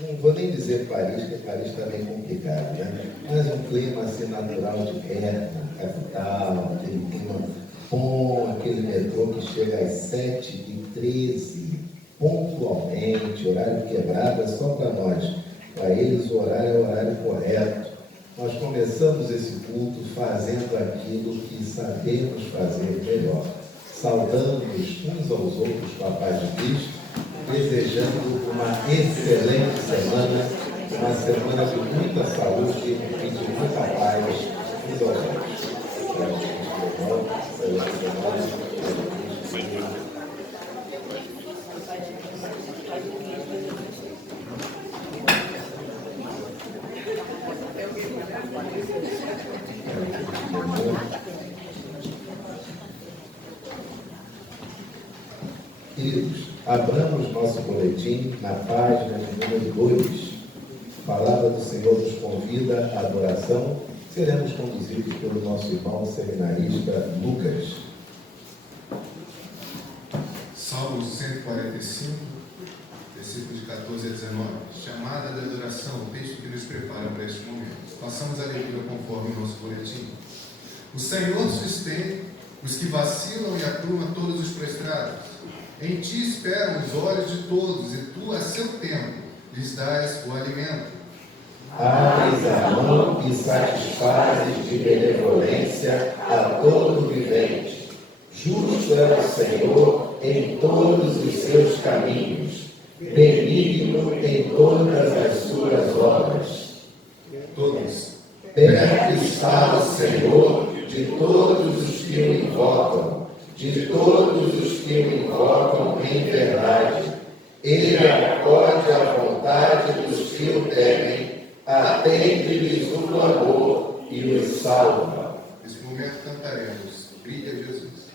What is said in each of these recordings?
não vou nem dizer Paris, porque Paris está bem complicado, né? Mas um clima assim natural de Berna, capital, aquele clima bom, aquele metrô que chega às 7h13, pontualmente, horário quebrado, é só para nós. Para eles o horário é o horário correto. Nós começamos esse culto fazendo aquilo que sabemos fazer melhor, saudando-nos uns aos outros com a paz de Cristo, desejando uma excelente semana, uma semana de muita saúde e de muita paz uns aos outros. Queridos, abramos nosso boletim na página de número 2. A palavra do Senhor nos convida à adoração. Seremos conduzidos pelo nosso irmão seminarista Lucas. Salmo 145, versículos de 14 a 19. Chamada da adoração, o texto que nos prepara para este momento. Passamos a leitura conforme o nosso boletim. O Senhor sustém os que vacilam e apruma todos os prostrados. Em ti esperam os olhos de todos, e tu, a seu tempo, lhes dás o alimento. Abres a mão e satisfazes de benevolência a todo vivente. Justo é o Senhor em todos os seus caminhos, benigno em todas as suas obras. Todos. Perto está o Senhor de todos os que o invocam, de todos os que o invocam em verdade. Ele acode à vontade dos que o temem, atende-lhes o clamor e os salva. Nesse momento cantaremos Brilha Jesus.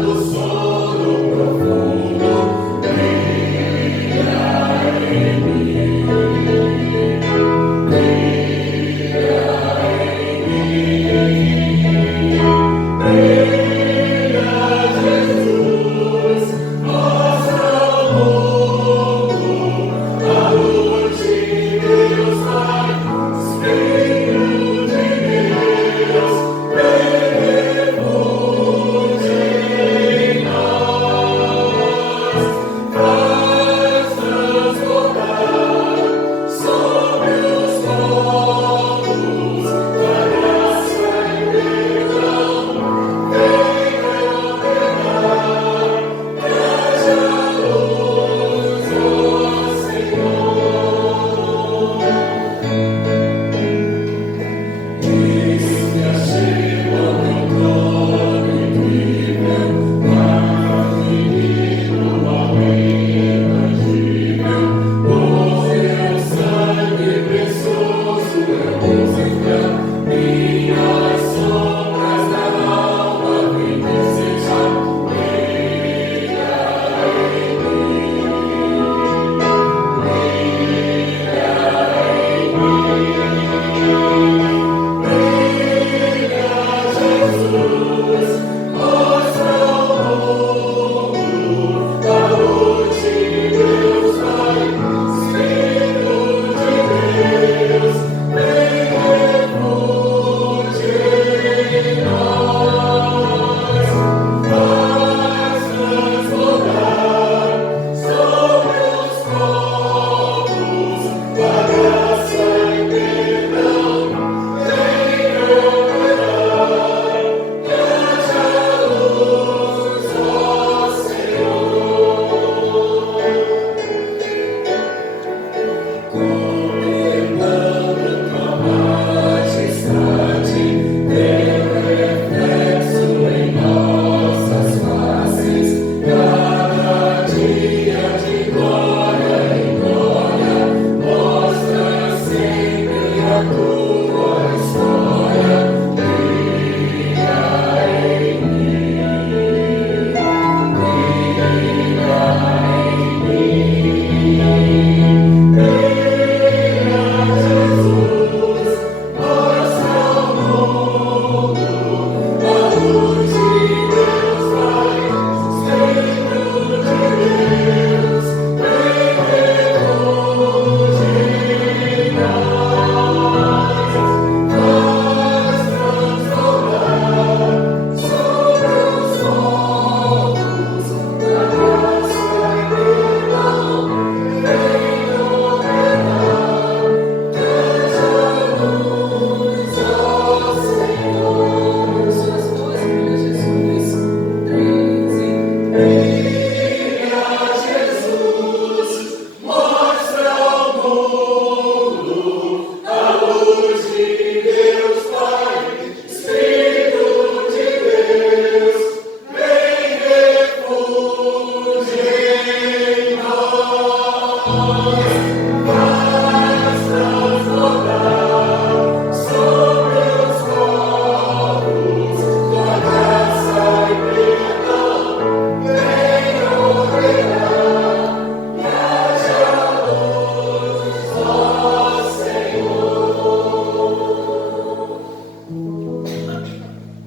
Luz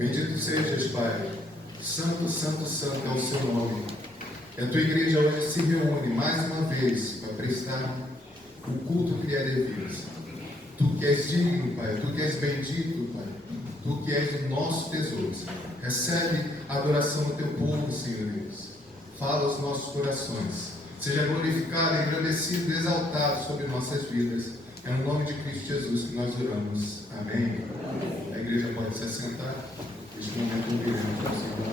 Bendito sejas, Pai. Santo, santo, santo é o seu nome. E a tua igreja hoje se reúne mais uma vez para prestar o culto que lhe é devido. Tu que és digno, Pai. Tu que és bendito, Pai. Tu que és o nosso tesouro, Senhor. Recebe a adoração do teu povo, Senhor Deus. Fala aos nossos corações. Seja glorificado, engrandecido, exaltado sobre nossas vidas. É no nome de Cristo Jesus que nós oramos. Amém. A igreja pode se assentar. Neste momento, ouviremos o Senhor.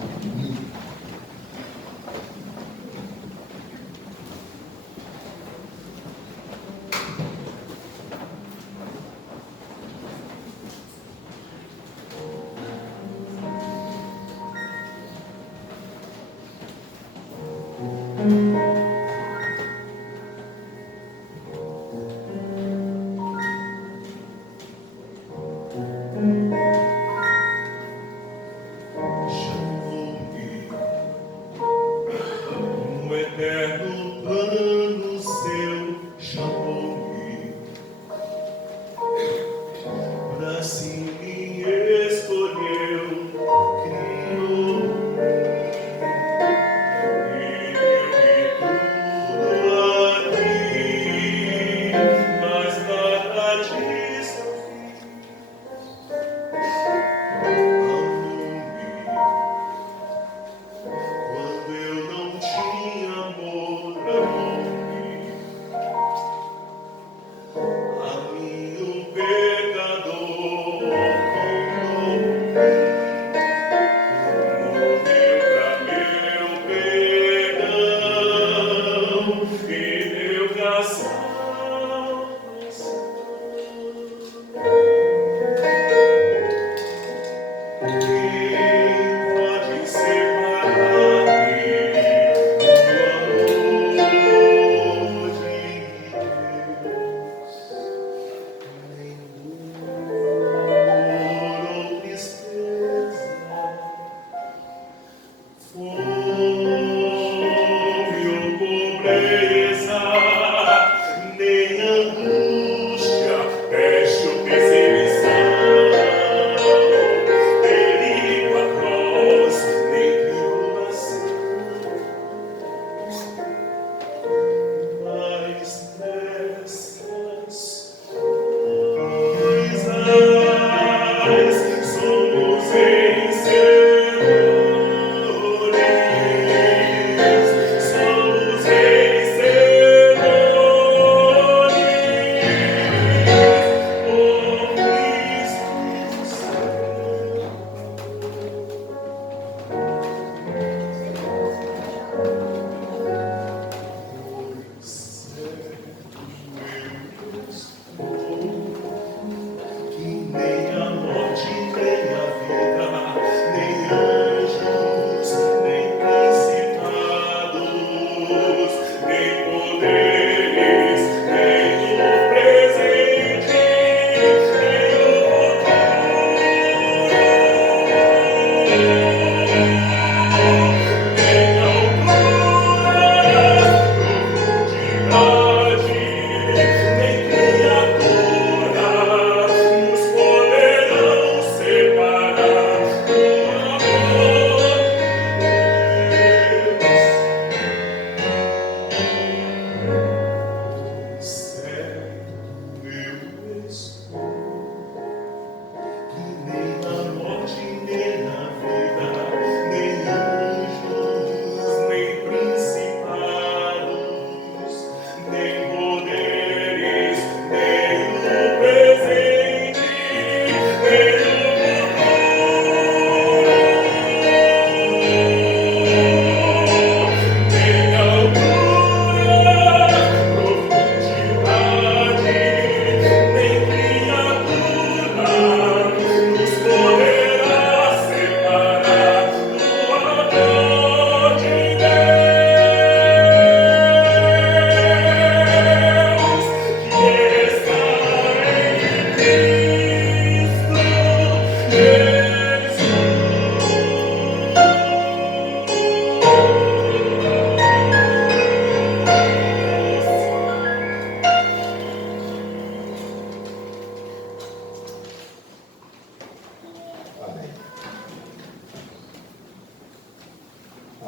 Pecador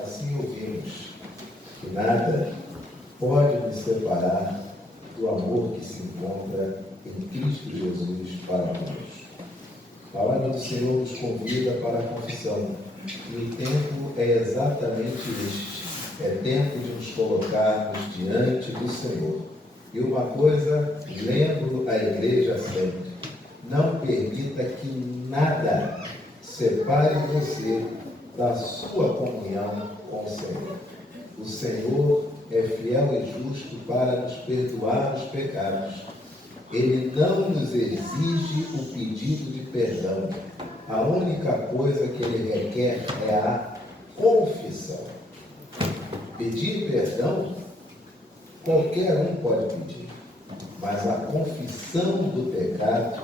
Assim ouvimos que nada pode nos separar do amor que se encontra em Cristo Jesus para nós. A palavra do Senhor nos convida para a confissão, e o tempo é exatamente este. É tempo de nos colocarmos diante do Senhor. E uma coisa, lembro a igreja sempre: não permita que nada separe você da sua comunhão com o Senhor. O Senhor é fiel e justo para nos perdoar os pecados. Ele não nos exige o pedido de perdão. A única coisa que ele requer é a confissão. Pedir perdão, qualquer um pode pedir. Mas a confissão do pecado,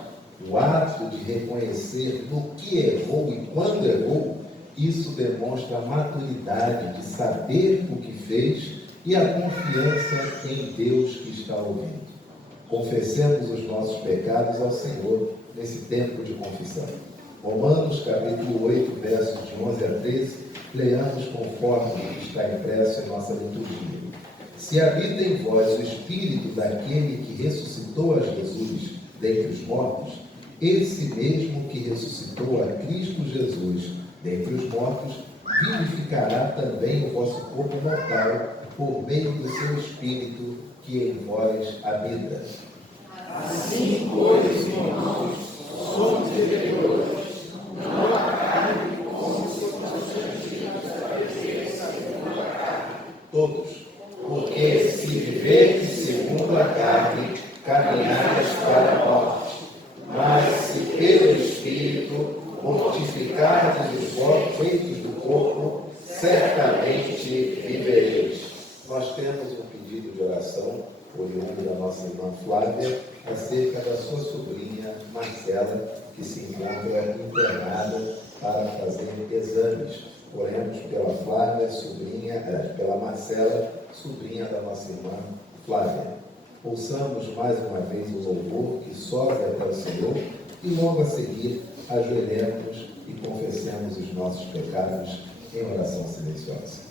o ato de reconhecer no que errou e quando errou, isso demonstra a maturidade de saber o que fez e a confiança em Deus que está ouvindo. Confessemos os nossos pecados ao Senhor nesse tempo de confissão. Romanos capítulo 8, versos de 11 a 13, leamos conforme está impresso em nossa liturgia. Se habita em vós o Espírito daquele que ressuscitou a Jesus dentre os mortos, esse mesmo que ressuscitou a Cristo Jesus dentre os mortos, vivificará também o vosso corpo mortal por meio do seu Espírito que em vós habita. Assim, pois, irmãos, somos devedores, não a carne, como se fossemos filhos da presença segundo a carne. Todos, porque se viverdes segundo a carne, caminhais para a morte, mas se pelo Espírito mortificardes os vossos feitos do corpo, certamente vivereis. Nós temos um pedido de oração, oriundo da nossa irmã Flávia, acerca da sua sobrinha Marcela, que se encontra internada para fazer exames. Oremos pela Flávia, pela Marcela, sobrinha da nossa irmã Flávia. Ouçamos mais uma vez o louvor que sobe até o Senhor e logo a seguir ajoelhemos e confessemos os nossos pecados em oração silenciosa.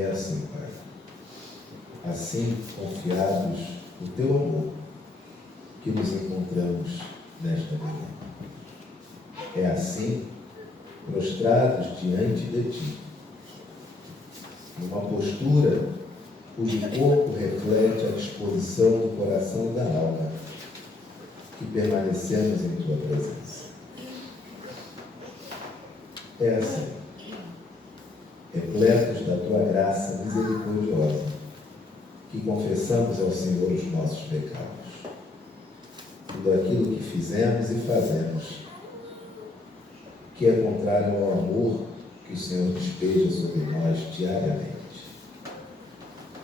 É assim, Pai. Assim, confiados no Teu amor, que nos encontramos nesta manhã. É assim, prostrados diante de Ti, numa postura cujo corpo reflete a disposição do coração e da alma, que permanecemos em Tua presença. É assim, repletos da Tua graça misericordiosa, que confessamos ao Senhor os nossos pecados, tudo aquilo que fizemos e fazemos, que é contrário ao amor que o Senhor despeja sobre nós diariamente.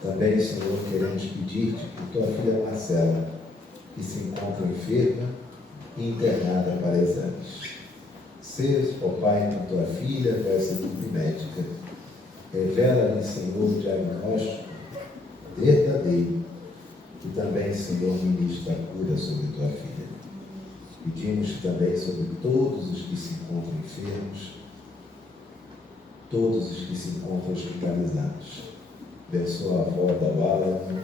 Também, Senhor, queremos pedir-te que tua filha Marcela, que se encontra enferma e internada para exames, seja, ó Pai, que tua filha vai ser médica, revela-lhe, Senhor, o diagnóstico verdadeiro e também, Senhor, ministra a cura sobre tua filha. Pedimos também sobre todos os que se encontram enfermos, todos os que se encontram hospitalizados. Abençoa a avó da Wallace,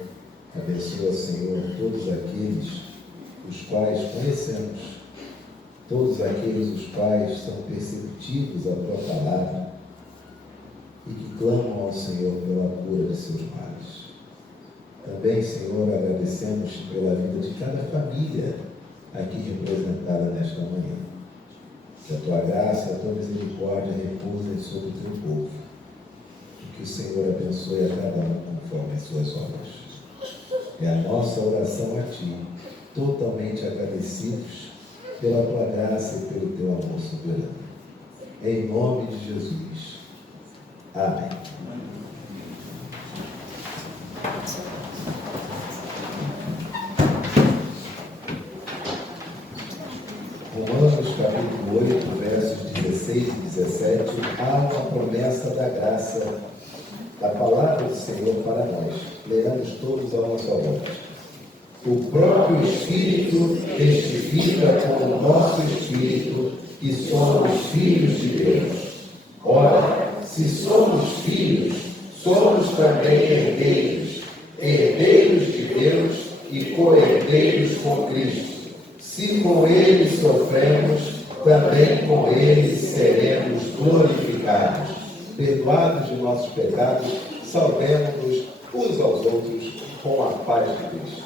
abençoa, Senhor, todos aqueles os quais conhecemos, todos aqueles os quais são perceptivos à tua palavra e que clamam ao Senhor pela cura de seus males. Também, Senhor, agradecemos pela vida de cada família aqui representada nesta manhã. Que a tua graça e a tua misericórdia repousem sobre o teu povo. E que o Senhor abençoe a cada um conforme as suas obras. É a nossa oração a ti, totalmente agradecidos pela tua graça e pelo teu amor soberano. Em nome de Jesus. Amém. Romanos capítulo 8, versos 16 e 17, há uma promessa da graça, da palavra do Senhor para nós. Leamos todos a nossa voz. O próprio Espírito testifica com o nosso Espírito que somos filhos de Deus. Ora, se somos filhos, somos também herdeiros, herdeiros de Deus e co-herdeiros com Cristo. Se com Ele sofremos, também com Ele seremos glorificados. Perdoados de nossos pecados, salvemos-nos uns aos outros com a paz de Cristo.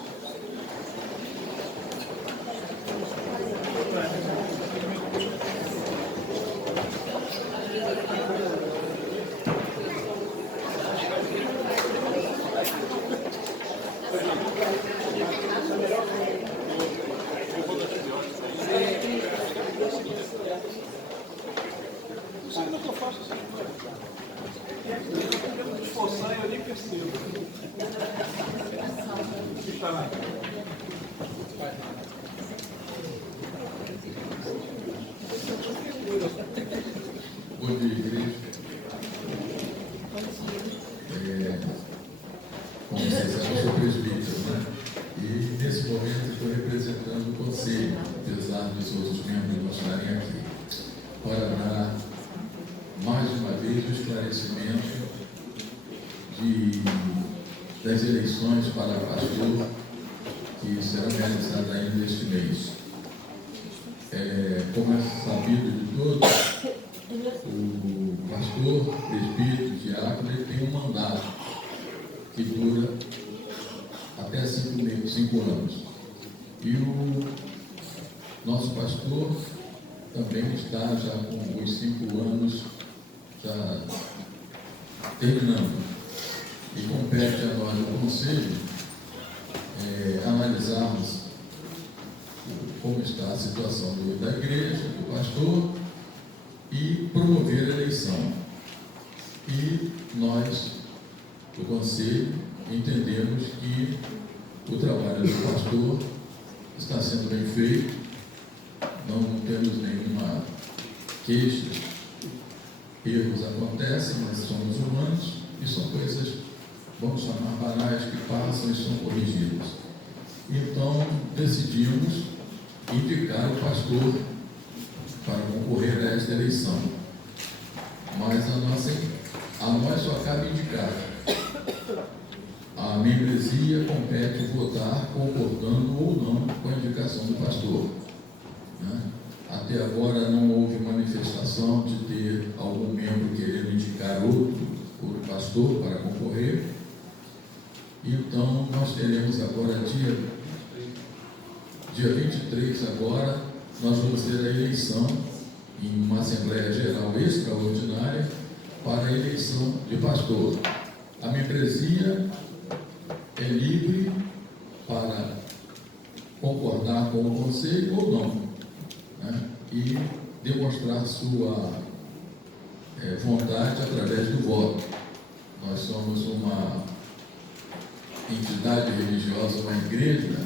Bom dia, igreja. Como vocês sabem, eu sou presbítero, né? E nesse momento estou representando o conselho, apesar dos outros membros não estarem aqui, para dar mais uma vez o esclarecimento das eleições para pastor que serão realizadas ainda este mês. Como é sabido de todos, o pastor, presbítero, diácono, ele tem um mandato que dura até 5 anos. E o nosso pastor também está já com os 5 anos já terminando. E compete a nós, no conselho, analisarmos como está a situação da igreja, do pastor, e promover a eleição. E nós, do conselho, entendemos que o trabalho do pastor está sendo bem feito, não temos nenhuma queixa, erros acontecem, mas somos humanos e são coisas, vamos chamar, banais, que passam e são corrigidas. Então, decidimos indicar o pastor para concorrer a esta eleição. Mas a nós só cabe indicar. a membresia compete votar concordando ou não com a indicação do pastor. Né? Até agora não houve manifestação de ter algum membro querendo indicar outro pastor para concorrer. Então, nós teremos agora dia 23 agora, nós vamos ter a eleição em uma Assembleia Geral Extraordinária para a eleição de pastor. A membresia é livre para concordar com o conselho ou não, né? E demonstrar sua vontade através do voto. Nós somos uma entidade religiosa, uma igreja,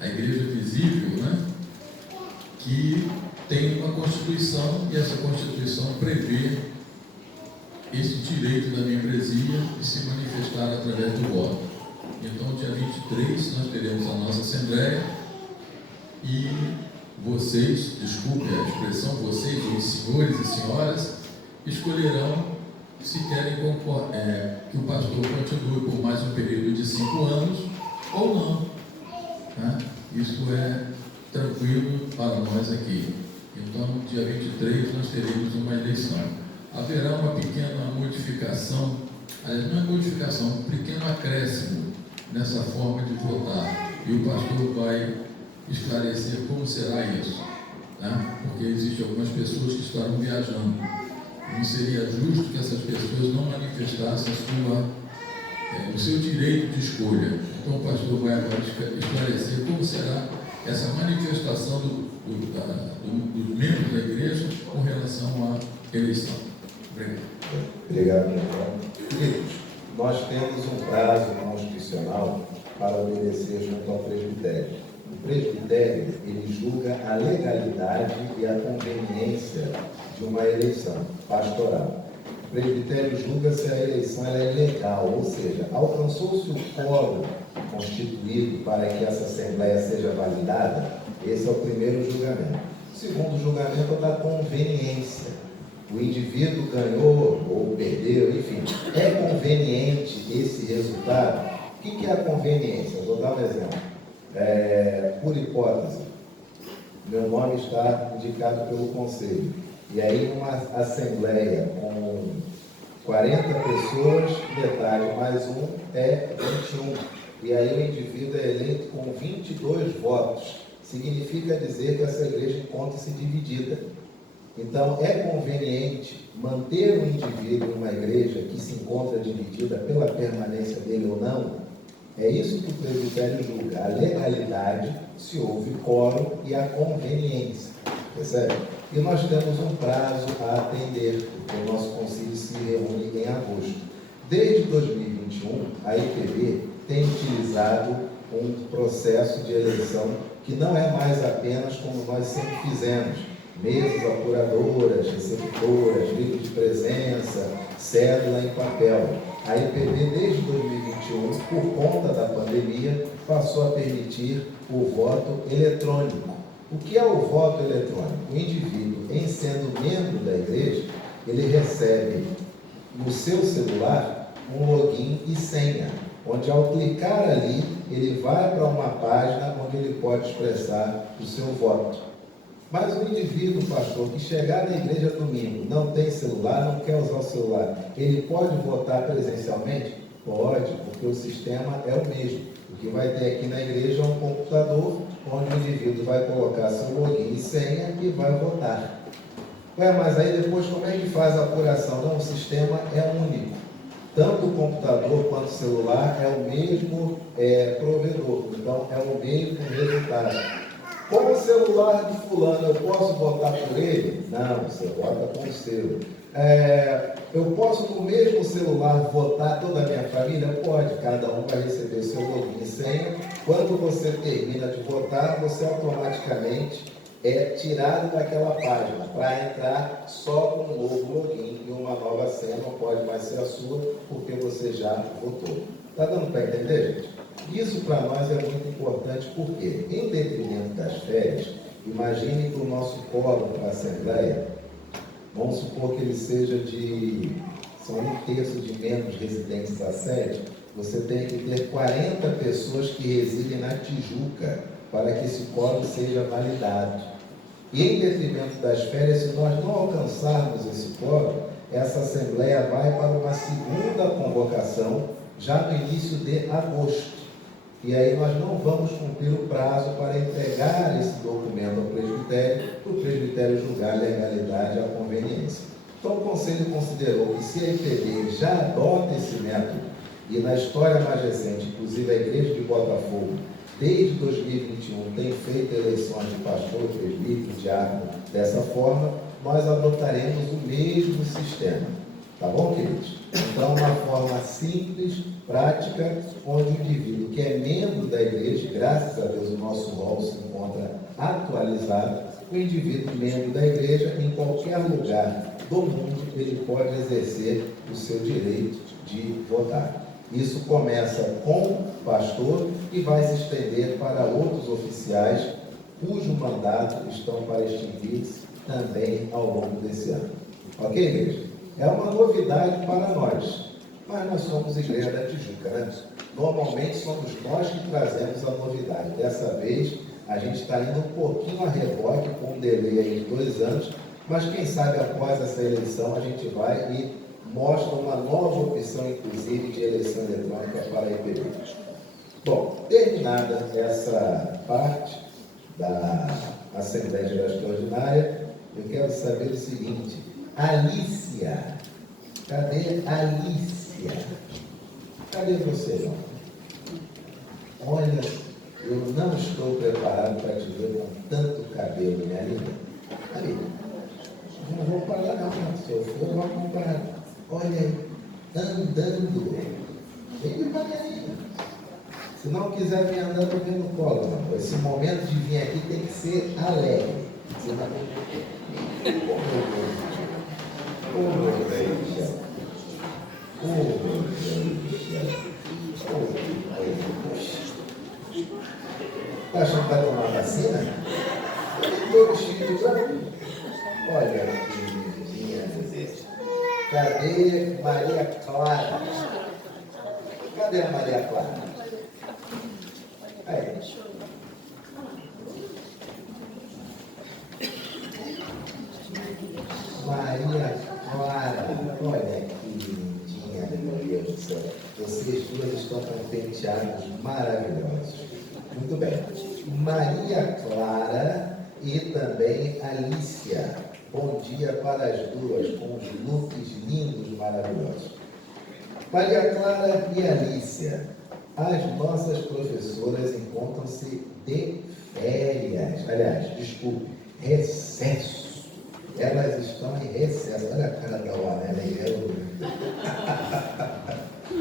a igreja visível, né? Que tem uma Constituição e essa Constituição prevê esse direito da membresia de se manifestar através do voto. Então, dia 23, nós teremos a nossa Assembleia e vocês, desculpe a expressão, vocês, os senhores e senhoras, escolherão se querem que o pastor continue por mais um período de 5 anos ou não. Tá? Isso é tranquilo para nós aqui. Então, dia 23, nós teremos uma eleição. Haverá uma pequena modificação, não é modificação, um pequeno acréscimo nessa forma de votar. E o pastor vai esclarecer como será isso, tá? Porque existem algumas pessoas que estarão viajando. Não seria justo que essas pessoas não manifestassem o seu direito de escolha. Então o pastor vai agora esclarecer como será essa manifestação dos membros da igreja com relação à eleição. Obrigado, João. Queridos, nós temos um prazo constitucional para obedecer junto ao presbitério. O presbitério, ele julga a legalidade e a conveniência de uma eleição pastoral. O presbitério julga se a eleição é legal, ou seja, alcançou-se o quórum constituído para que essa assembleia seja validada. Esse é o primeiro julgamento. O segundo julgamento é da conveniência. O indivíduo ganhou ou perdeu, enfim, é conveniente esse resultado? O que é a conveniência? Eu vou dar um exemplo. Por hipótese, meu nome está indicado pelo conselho, e aí uma assembleia com 40 pessoas, metade mais um é 21, e aí o indivíduo é eleito com 22 votos. Significa dizer que essa igreja encontra-se dividida. Então, é conveniente manter o indivíduo em uma igreja que se encontra dividida pela permanência dele ou não? É isso que o presbitério julga, a legalidade, se houve quórum, e a conveniência. Percebe? E nós temos um prazo a atender, porque o nosso concílio se reúne em agosto. Desde 2021, a IPB tem utilizado um processo de eleição que não é mais apenas como nós sempre fizemos: mesas apuradoras, receptoras, livro de presença, cédula em papel. A IPB, desde 2021, por conta da pandemia, passou a permitir o voto eletrônico. O que é o voto eletrônico? O indivíduo, em sendo membro da igreja, ele recebe no seu celular um login e senha, onde ao clicar ali, ele vai para uma página onde ele pode expressar o seu voto. Mas o indivíduo, pastor, que chegar na igreja domingo, não tem celular, não quer usar o celular, ele pode votar presencialmente? Pode, porque o sistema é o mesmo. O que vai ter aqui na igreja é um computador, onde o indivíduo vai colocar seu login e senha e vai votar. Mas aí depois como é que faz a apuração? Não, o sistema é único. Tanto o computador quanto o celular é o mesmo provedor, então é o mesmo resultado. Como o celular de fulano, eu posso votar por ele? Não, você vota com o seu. Eu posso no mesmo celular votar toda a minha família? Pode, cada um vai receber seu login e senha. Quando você termina de votar, você automaticamente é tirado daquela página para entrar só com um novo login e uma nova senha. Não pode mais ser a sua, porque você já votou. Está dando para entender, gente? Isso para nós é muito importante, porque, em detrimento das férias, imagine que o nosso quórum para a Assembleia, vamos supor que ele seja são 1/3 de membros residentes da sede, você tem que ter 40 pessoas que residem na Tijuca para que esse quórum seja validado. E em detrimento das férias, se nós não alcançarmos esse quórum, essa Assembleia vai para uma segunda convocação, já no início de agosto. E aí nós não vamos cumprir o prazo para entregar esse documento ao presbitério, para o presbitério julgar a legalidade e a conveniência. Então o Conselho considerou que se a IPB já adota esse método, e na história mais recente, inclusive a Igreja de Botafogo, desde 2021, tem feito eleições de pastor, presbítero, diácono dessa forma, nós adotaremos o mesmo sistema. Tá bom, queridos? Então, uma forma simples, prática, onde o indivíduo que é membro da igreja, graças a Deus o nosso rol se encontra atualizado, o indivíduo membro da igreja, em qualquer lugar do mundo, ele pode exercer o seu direito de votar. Isso começa com o pastor e vai se estender para outros oficiais cujo mandato estão para extinguir-se também ao longo desse ano. Ok, igreja? É uma novidade para nós, mas nós somos Igreja da Tijuca, né? Normalmente somos nós que trazemos a novidade. Dessa vez, a gente está indo um pouquinho a reboque, com um delay aí de 2 anos, mas quem sabe após essa eleição a gente vai e mostra uma nova opção, inclusive, de eleição eletrônica para a IPB. Bom, terminada essa parte da Assembleia Geral Extraordinária, eu quero saber o seguinte: Alícia, cadê Alícia? Cadê você, irmão? Olha, eu não estou preparado para te ver com tanto cabelo, minha linda. Ali, não vou parar não, se eu for, eu vou acompanhar. Olha aí, andando, bem devagarinho. Se não quiser vir andando, vem no colo, não. Esse momento de vir aqui tem que ser alegre. Senão... Oh, meu Deus do céu. Oh, meu Deus do céu. Oh, meu Deus. Está achando que vai tomar vacina? Todo cheio de branco. Olha que lindinha. Cadê Maria Clara? Cadê a Maria Clara? Aí. Maria Clara, olha que lindinha, meu Deus do céu. Vocês duas estão com penteados maravilhosos. Muito bem. Maria Clara e também Alícia. Bom dia para as duas, com os looks lindos, maravilhosos. Maria Clara e Alícia, as nossas professoras encontram-se de férias. Aliás, desculpe, recesso. Elas estão em recesso. Olha a cara da Alan aí.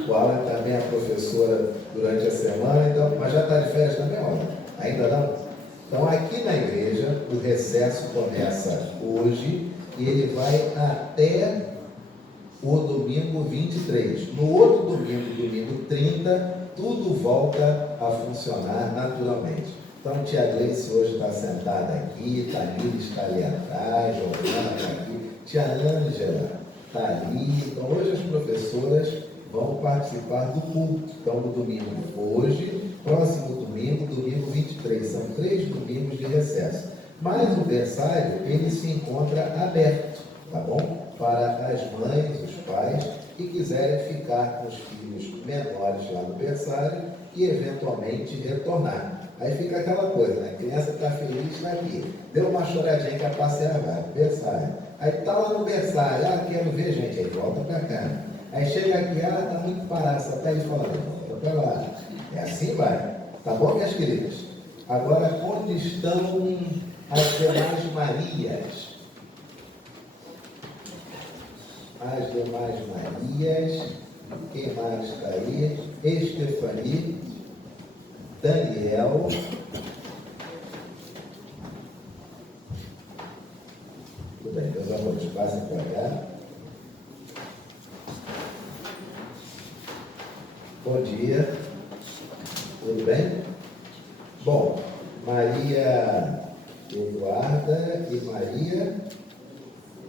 O Alan também é professora durante a semana, então, mas já está de férias também, Alan? Ainda não? Então, aqui na igreja, o recesso começa hoje e ele vai até o domingo 23. No outro domingo, domingo 30, tudo volta a funcionar naturalmente. Então, tia Gleice hoje está sentada aqui, Tamir está ali atrás, Giovana está aqui, tia Ângela está ali. Então, hoje as professoras vão participar do culto. Então, no domingo hoje, próximo domingo, domingo 23. São 3 domingos de recesso. Mas o berçário, ele se encontra aberto, tá bom? Para as mães, os pais que quiserem ficar com os filhos menores lá no berçário e, eventualmente, retornar. Aí fica aquela coisa, né? A criança está feliz, está aqui. Deu uma choradinha que a passear vai, berçário. Aí está lá no berçário, quero ver, gente, aí volta para cá. Aí chega aqui, está muito parada, só está aí falando, volta para lá. É assim vai. Tá bom, minhas queridas? Agora, onde estão as demais Marias? As demais Marias, quem mais está aí? Estefani, Daniel, tudo bem, meus amores, passem para cá. Bom dia, tudo bem? Bom, Maria Eduarda e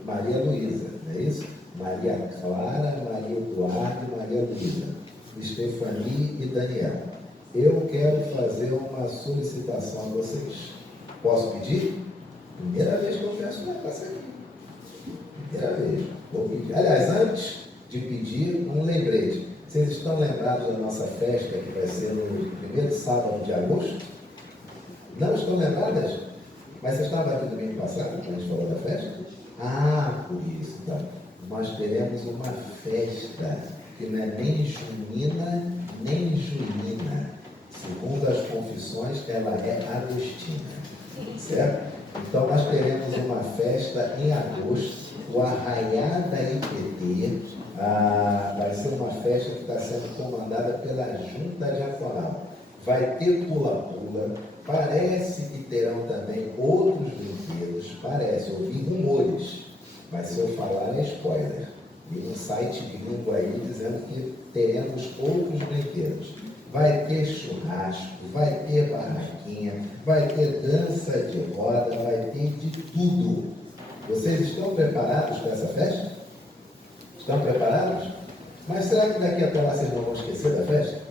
Maria Luísa, não é isso? Maria Clara, Maria Eduarda e Maria Luísa. Stephanie e Daniel. Eu quero fazer uma solicitação a vocês. Posso pedir? Primeira vez que eu peço um negócio aqui. Primeira vez. Vou pedir. Aliás, antes de pedir, um lembrete. Vocês estão lembrados da nossa festa que vai ser no primeiro sábado de agosto? Não estão lembradas? Mas vocês estavam aqui domingo passado, quando a gente falou da festa? Ah, por isso, tá? Nós teremos uma festa que não é nem junina, nem julina. Segundo as confissões, ela é agostina. Certo? Então, nós teremos uma festa em agosto, o Arraiá da IPT. Vai ser uma festa que está sendo comandada pela Junta Diaconal. Vai ter pula-pula, parece que terão também outros brinquedos, parece, eu vi rumores, mas se eu falar é spoiler. Vi um site gringo aí dizendo que teremos outros brinquedos. Vai ter churrasco, vai ter barraquinha, vai ter dança de roda, vai ter de tudo. Vocês estão preparados para essa festa? Estão preparados? Mas será que daqui até lá vocês não vão esquecer da festa?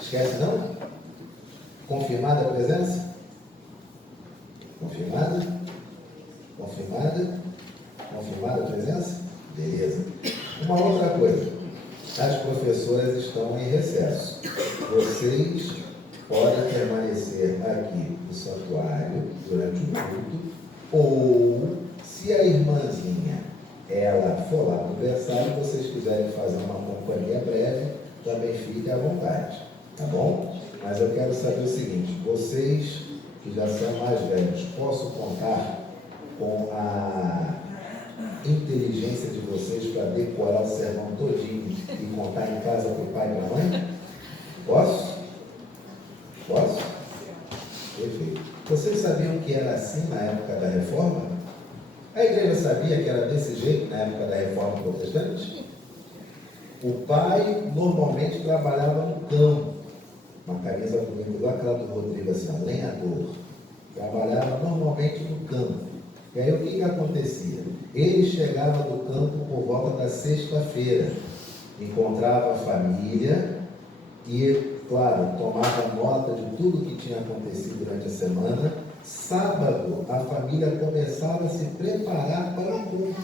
Esquece não? Confirmada a presença? Confirmada? Confirmada? Confirmada a presença? Beleza. Uma outra coisa. As professoras estão em recesso. Vocês podem permanecer aqui no santuário durante o culto, ou, se a irmãzinha ela for lá conversar e vocês quiserem fazer uma companhia breve, também fique à vontade, tá bom? Mas eu quero saber o seguinte: vocês que já são mais velhos, posso contar com a inteligência de vocês para decorar o sermão todinho e contar em casa para o pai e para a mãe? Posso? Posso? Perfeito. Vocês sabiam que era assim na época da Reforma? A igreja sabia que era desse jeito na época da Reforma Protestante? O pai normalmente trabalhava no campo, uma camisa bonita, igual aquela do Rodrigo, assim, um lenhador. Trabalhava normalmente no campo. E aí o que acontecia? Ele chegava do campo por volta da sexta-feira, encontrava a família e, claro, tomava nota de tudo que tinha acontecido durante a semana. Sábado, a família começava a se preparar para o culto.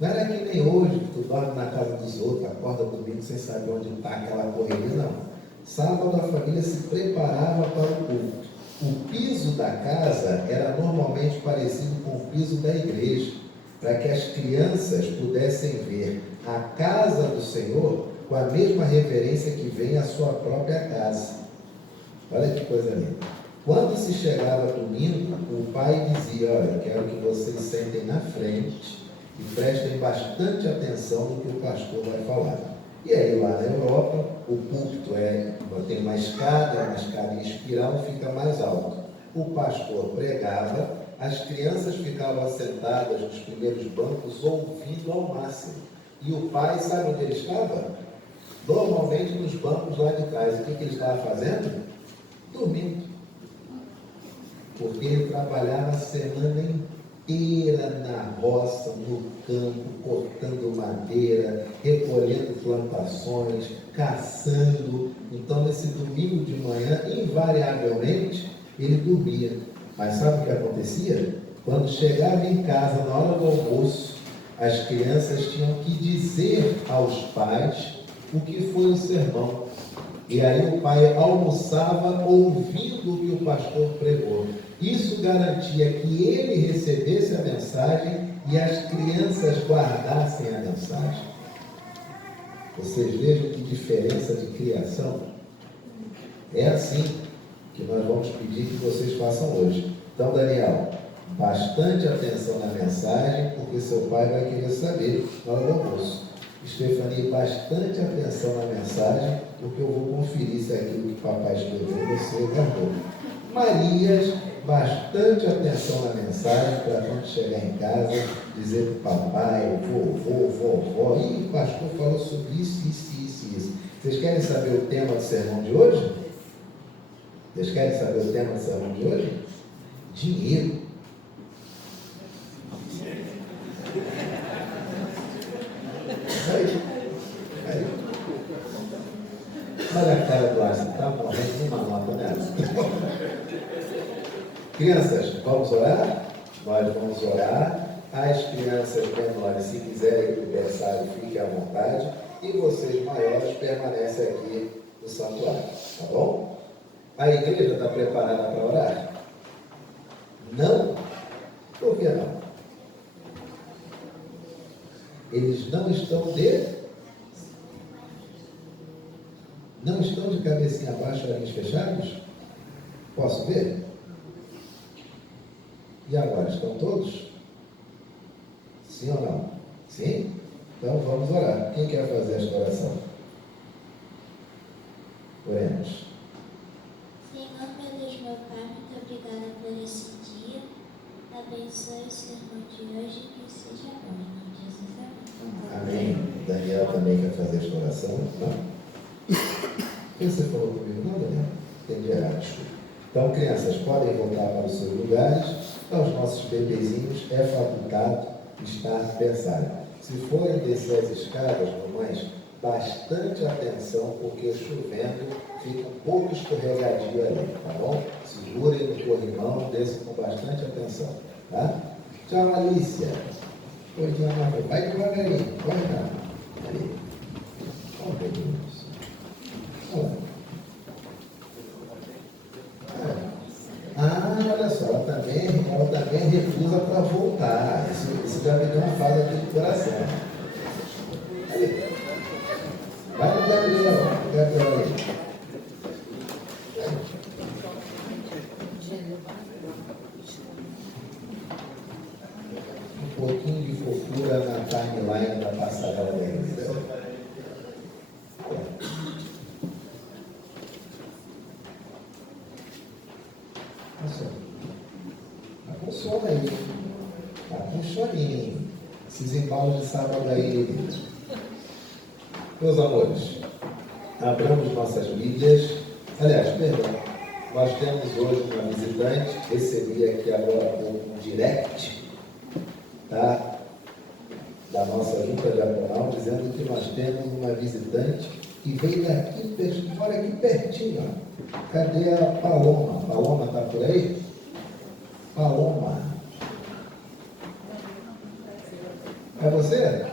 Não era que nem hoje, que tu dorme na casa dos outros, acorda domingo sem saber onde está aquela correria, não. Sábado, a família se preparava para o culto. O piso da casa era normalmente parecido com o piso da igreja, para que as crianças pudessem ver a casa do Senhor com a mesma reverência que vem a sua própria casa. Olha que coisa linda. Quando se chegava domingo, o pai dizia: olha, quero que vocês sentem na frente e prestem bastante atenção no que o pastor vai falar. E aí lá na Europa, o púlpito tem uma escada em espiral, fica mais alto. O pastor pregava, as crianças ficavam sentadas nos primeiros bancos, ouvindo ao máximo. E o pai, sabe onde ele estava? Normalmente nos bancos lá de trás. O que ele estava fazendo? Dormindo. Porque ele trabalhava a semana inteira na roça, no campo, cortando madeira, recolhendo plantações, caçando. Então, nesse domingo de manhã, invariavelmente, ele dormia. Mas sabe o que acontecia? Quando chegava em casa, na hora do almoço, as crianças tinham que dizer aos pais o que foi o sermão. E aí o pai almoçava ouvindo o que o pastor pregou. Isso garantia que ele recebesse a mensagem e as crianças guardassem a mensagem. Vocês vejam que diferença de criação. É assim que nós vamos pedir que vocês façam hoje. Então, Daniel, bastante atenção na mensagem, porque seu pai vai querer saber na hora do almoço. Stephanie, bastante atenção na mensagem, porque eu vou conferir se aquilo que papai escreveu você guardou. Marias, bastante atenção na mensagem, para quando chegar em casa, dizer para o papai, vovô, vovó, o pastor falou sobre isso. Vocês querem saber o tema do sermão de hoje? Vocês querem saber o tema do sermão de hoje? Dinheiro. Aí. Crianças, vamos orar? Nós vamos orar. As crianças menores, se quiserem ir para o berçário, fiquem à vontade. E vocês maiores permanecem aqui no santuário, tá bom? A igreja está preparada para orar? Não? Por que não? Eles não estão de cabecinha abaixo, olhinhos fechados? Posso ver? E agora, estão todos? Sim ou não? Sim? Então vamos orar. Quem quer fazer esta oração? Oremos. Senhor, meu Deus, meu Pai, muito obrigada por esse dia. Abençoe o sermão de hoje, que seja bom. Em nome de Jesus, amém. Amém. Daniel também quer fazer esta oração? Não? Você falou comigo? Não, Daniel. Entendi errado, desculpa. Então, crianças, podem voltar para os seus lugares. Aos nossos bebezinhos é facultado estar no berçário. Se forem descer as escadas, mamães, bastante atenção, porque chovendo fica um pouco escorregadio ali, tá bom? Segurem no corrimão, desçam com bastante atenção, tá? Tchau, Alicia. Oi, Ana, vai devagarinho, vai não. Ali. Olha o bebezinho. Olha. Olha só, ela também recusa para voltar. Isso já me deu uma fase aqui de coração. Aí. Vai no Gabriel aí. Um pouquinho de fofura na timeline da passarela da igreja. Funciona aí. Tá funcionando. Esses embalos de sábado aí. Meus amores, abramos nossas Bíblias. Aliás, perdão, nós temos hoje uma visitante. Recebi aqui agora há pouco um direct, tá? Da nossa junta diaconal, dizendo que nós temos uma visitante que veio daqui, olha aqui pertinho. Ó. Cadê a Paloma? Paloma está por aí? Paloma. É você?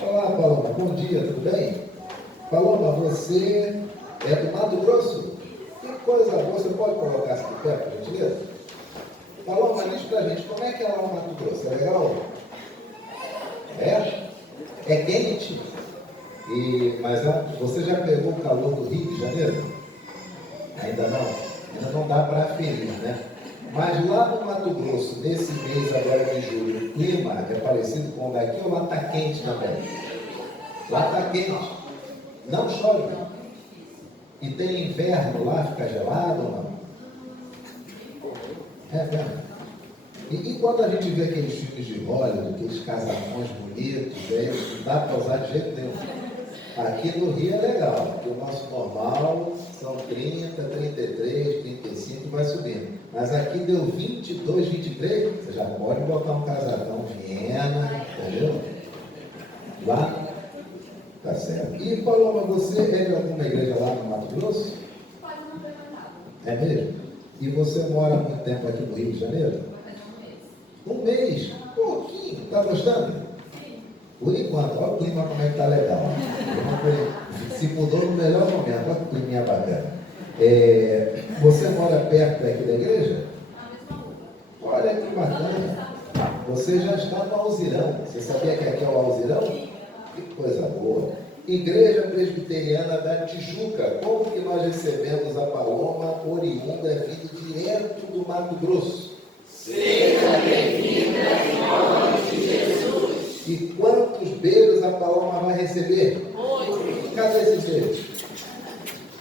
Olá, Paloma. Bom dia, tudo bem? Paloma, você é do Mato Grosso? Que coisa boa. Você pode colocar essa de pé, por gentileza? Paloma, diz pra gente, como é que é lá no Mato Grosso? É legal? É? É quente? Mas você já pegou o calor do Rio de Janeiro? Ainda não? Ainda não dá para aferir, né? Mas lá no Mato Grosso, nesse mês agora de julho, o clima é parecido com o daqui ou lá está quente também? Lá está quente. Não chove. E tem inverno lá, fica gelado ou não? É mesmo. E quando a gente vê aqueles filmes de Hollywood, aqueles casarões bonitos, não dá para usar de jeito nenhum. Aqui no Rio é legal, porque o nosso normal são 30, 33, 35 e vai subindo. Mas aqui deu 22, 23, você já pode botar um casacão Viena, entendeu? Lá, tá certo. E Paloma, você é de alguma igreja lá no Mato Grosso? Pode não perguntar. É mesmo? E você mora há muito tempo aqui no Rio de Janeiro? Um mês? Pouquinho. Tá gostando? Por enquanto, olha o clima como é que tá legal. Se mudou no melhor momento, olha que clima bacana. Você mora perto daqui da igreja? Olha que bacana. Você já está no Alzirão. Você sabia que aqui é o Alzirão? Que coisa boa. Igreja Presbiteriana da Tijuca. Como que nós recebemos a Paloma oriunda vindo direto do Mato Grosso? Seja bem-vinda em nome de Jesus. E quantos beijos a Paloma vai receber? Muito. Cadê esses beijos?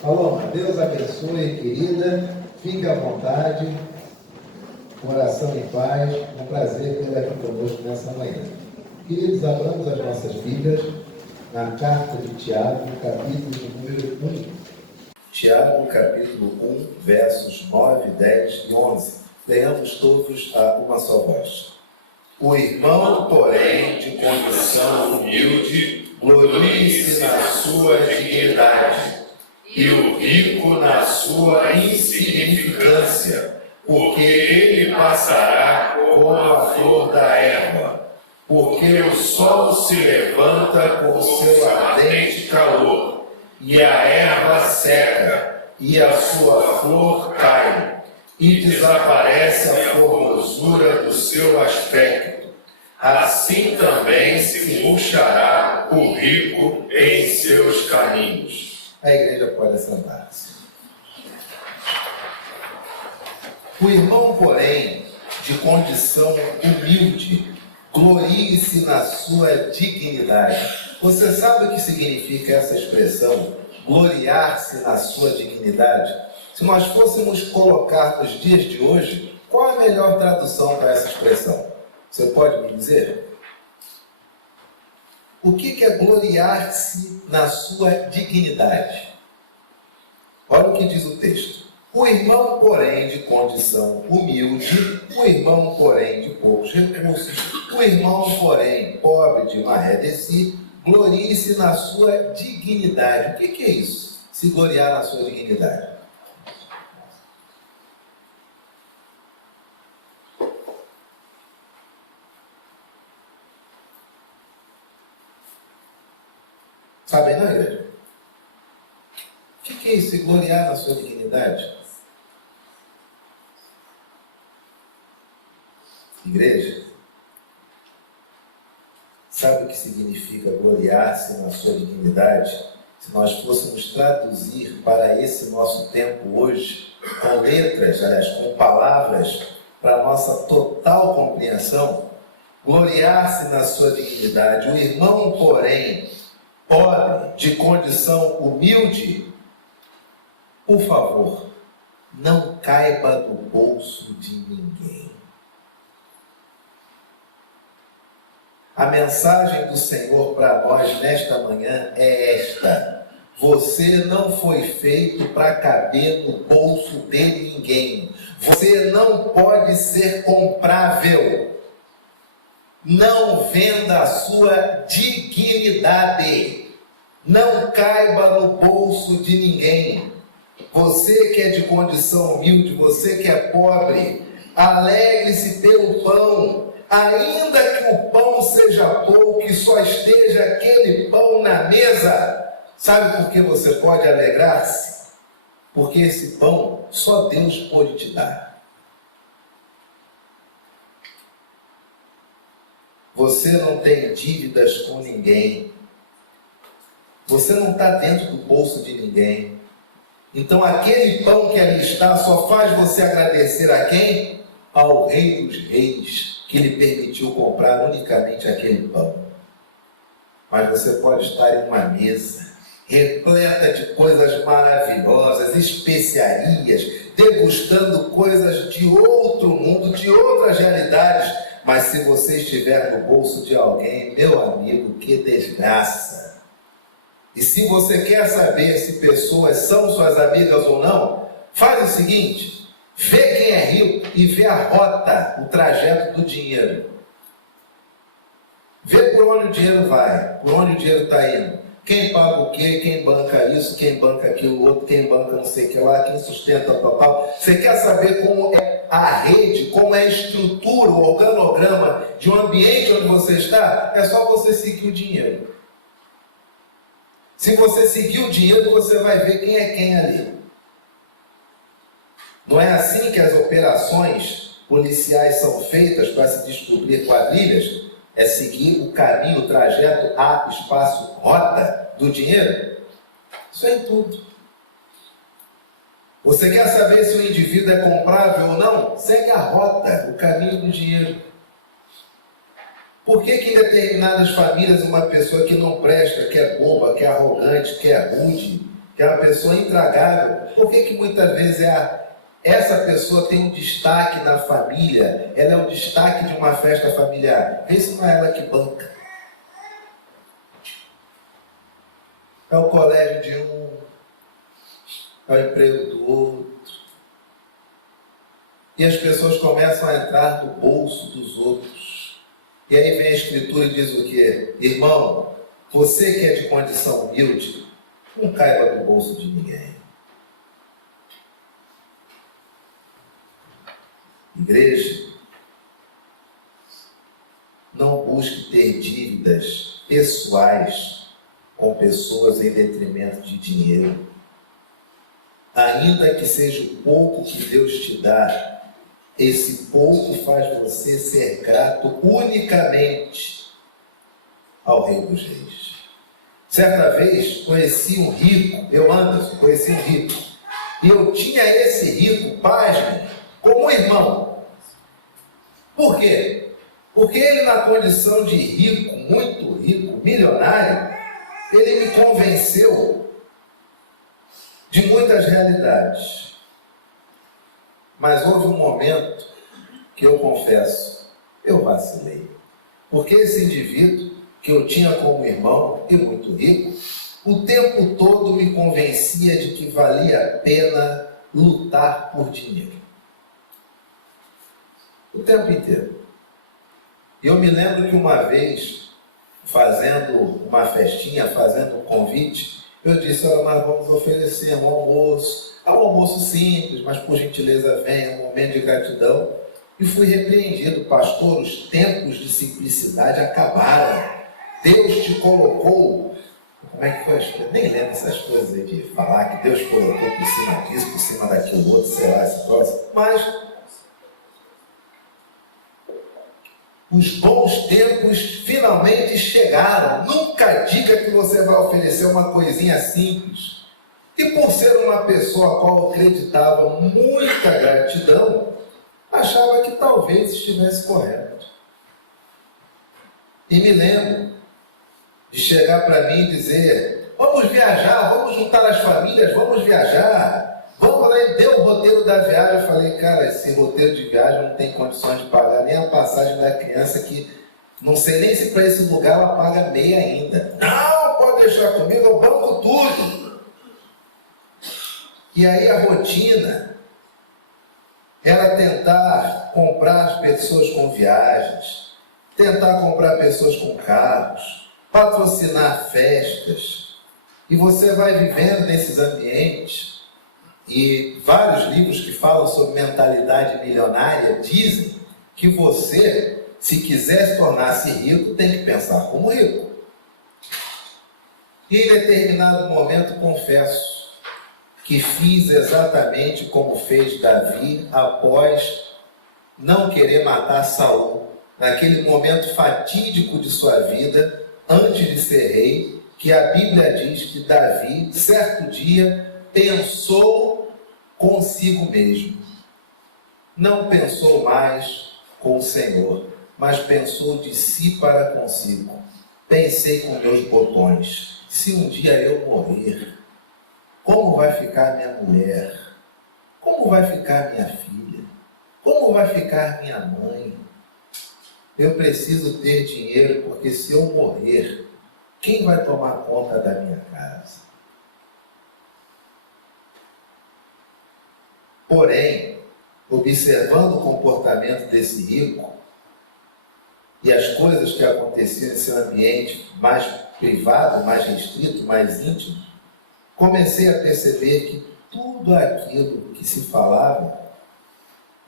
Paloma, Deus abençoe, querida. Fique à vontade. Coração em paz. É um prazer tê-la aqui conosco nessa manhã. Queridos, abramos as nossas Bíblias na carta de Tiago, capítulo número 1. Tiago, capítulo 1, versos 9, 10 e 11. Leamos todos a uma só voz. O irmão, porém, de condição humilde, glorie-se na sua dignidade, e o rico na sua insignificância, porque ele passará como a flor da erva, porque o sol se levanta com seu ardente calor, e a erva seca, e a sua flor cai, e desaparece a formosura do seu aspecto. Assim também se murchará o rico em seus caminhos. A igreja pode sentar-se. O irmão, porém, de condição humilde, glorie-se na sua dignidade. Você sabe o que significa essa expressão, gloriar-se na sua dignidade? Se nós fôssemos colocar nos dias de hoje, qual é a melhor tradução para essa expressão? Você pode me dizer? O que é gloriar-se na sua dignidade? Olha o que diz o texto. O irmão, porém, de condição humilde, o irmão, porém, de poucos recursos, o irmão, porém, pobre de maré de si, glorie-se na sua dignidade. O que é isso? Se gloriar na sua dignidade. Sabem, não, igreja? O que é isso? Se gloriar na sua dignidade? Igreja, sabe o que significa gloriar-se na sua dignidade? Se nós fôssemos traduzir para esse nosso tempo hoje, com letras, aliás, com palavras, para a nossa total compreensão, gloriar-se na sua dignidade. O irmão, porém, pobre, de condição humilde, por favor, não caiba no bolso de ninguém. A mensagem do Senhor para nós nesta manhã é esta: você não foi feito para caber no bolso de ninguém. Você não pode ser comprável. Não venda a sua dignidade. Não caiba no bolso de ninguém. Você que é de condição humilde, você que é pobre, alegre-se pelo pão. Ainda que o pão seja pouco e só esteja aquele pão na mesa, sabe por que você pode alegrar-se? Porque esse pão só Deus pode te dar. Você não tem dívidas com ninguém. Você não está dentro do bolso de ninguém. Então aquele pão que ali está só faz você agradecer a quem? Ao Rei dos Reis, que lhe permitiu comprar unicamente aquele pão. Mas você pode estar em uma mesa repleta de coisas maravilhosas, especiarias, degustando coisas de outro mundo, de outras realidades. Mas se você estiver no bolso de alguém, meu amigo, que desgraça! E se você quer saber se pessoas são suas amigas ou não, faz o seguinte: vê quem é rico e vê a rota, o trajeto do dinheiro. Vê por onde o dinheiro vai, por onde o dinheiro está indo. Quem paga o quê, quem banca isso, quem banca aquilo outro, quem banca não sei o que lá, quem sustenta o total. Você quer saber como é a rede, como é a estrutura, o organograma de um ambiente onde você está? É só você seguir o dinheiro. Se você seguir o dinheiro, você vai ver quem é quem ali. Não é assim que as operações policiais são feitas para se descobrir quadrilhas? É seguir o caminho, o trajeto, a espaço, rota do dinheiro? Isso é em tudo. Você quer saber se o indivíduo é comprável ou não? Segue a rota, o caminho do dinheiro. Por que em determinadas famílias uma pessoa que não presta, que é boba, que é arrogante, que é rude, que é uma pessoa intragável, por que muitas vezes essa pessoa tem um destaque na família, ela é o destaque de uma festa familiar? Vê se não é ela que banca. É o colégio de um, é o emprego do outro. E as pessoas começam a entrar no bolso dos outros. E aí vem a Escritura e diz o quê? Irmão, você que é de condição humilde, não caiba no bolso de ninguém. Igreja, dívidas pessoais com pessoas em detrimento de dinheiro. Ainda que seja o pouco que Deus te dá, esse pouco faz você ser grato unicamente ao Rei dos Reis. Certa vez conheci um rico, eu Anderson, conheci um rico, e eu tinha esse rico, pasme, como um irmão. Por quê? Porque ele, na condição de rico, muito rico, milionário, ele me convenceu de muitas realidades. Mas houve um momento que eu confesso, eu vacilei. Porque esse indivíduo, que eu tinha como irmão e muito rico, o tempo todo me convencia de que valia a pena lutar por dinheiro. O tempo inteiro. Eu me lembro que uma vez, fazendo uma festinha, fazendo um convite, eu disse: olha, nós vamos oferecer um almoço. É um almoço simples, mas por gentileza venha, um momento de gratidão. E fui repreendido: pastor, os tempos de simplicidade acabaram. Deus te colocou. Como é que foi? Eu nem lembro essas coisas aí de falar que Deus colocou por cima disso, por cima daquilo outro, sei lá, esse troço. Mas os bons tempos finalmente chegaram. Nunca diga que você vai oferecer uma coisinha simples. E por ser uma pessoa a qual eu acreditava muita gratidão, achava que talvez estivesse correto. E me lembro de chegar para mim e dizer: vamos viajar, vamos juntar as famílias, vamos viajar. Vamos lá, e deu o roteiro da viagem. Eu falei: cara, esse roteiro de viagem não tem condições de pagar nem a passagem da criança, que não sei nem se para esse lugar ela paga meia ainda. Não, pode deixar comigo, eu banco tudo. E aí a rotina era tentar comprar as pessoas com viagens, tentar comprar pessoas com carros, patrocinar festas. E você vai vivendo nesses ambientes, e vários livros que falam sobre mentalidade milionária dizem que você, se quiser se tornar-se rico, tem que pensar como rico. E em determinado momento, confesso que fiz exatamente como fez Davi após não querer matar Saul, naquele momento fatídico de sua vida, antes de ser rei, que a Bíblia diz que Davi, certo dia, pensou consigo mesmo. Não pensou mais com o Senhor, mas pensou de si para consigo. Pensei com meus botões: se um dia eu morrer, como vai ficar minha mulher? Como vai ficar minha filha? Como vai ficar minha mãe? Eu preciso ter dinheiro, porque se eu morrer, quem vai tomar conta da minha casa? Porém, observando o comportamento desse rico e as coisas que aconteciam em seu ambiente mais privado, mais restrito, mais íntimo, comecei a perceber que tudo aquilo que se falava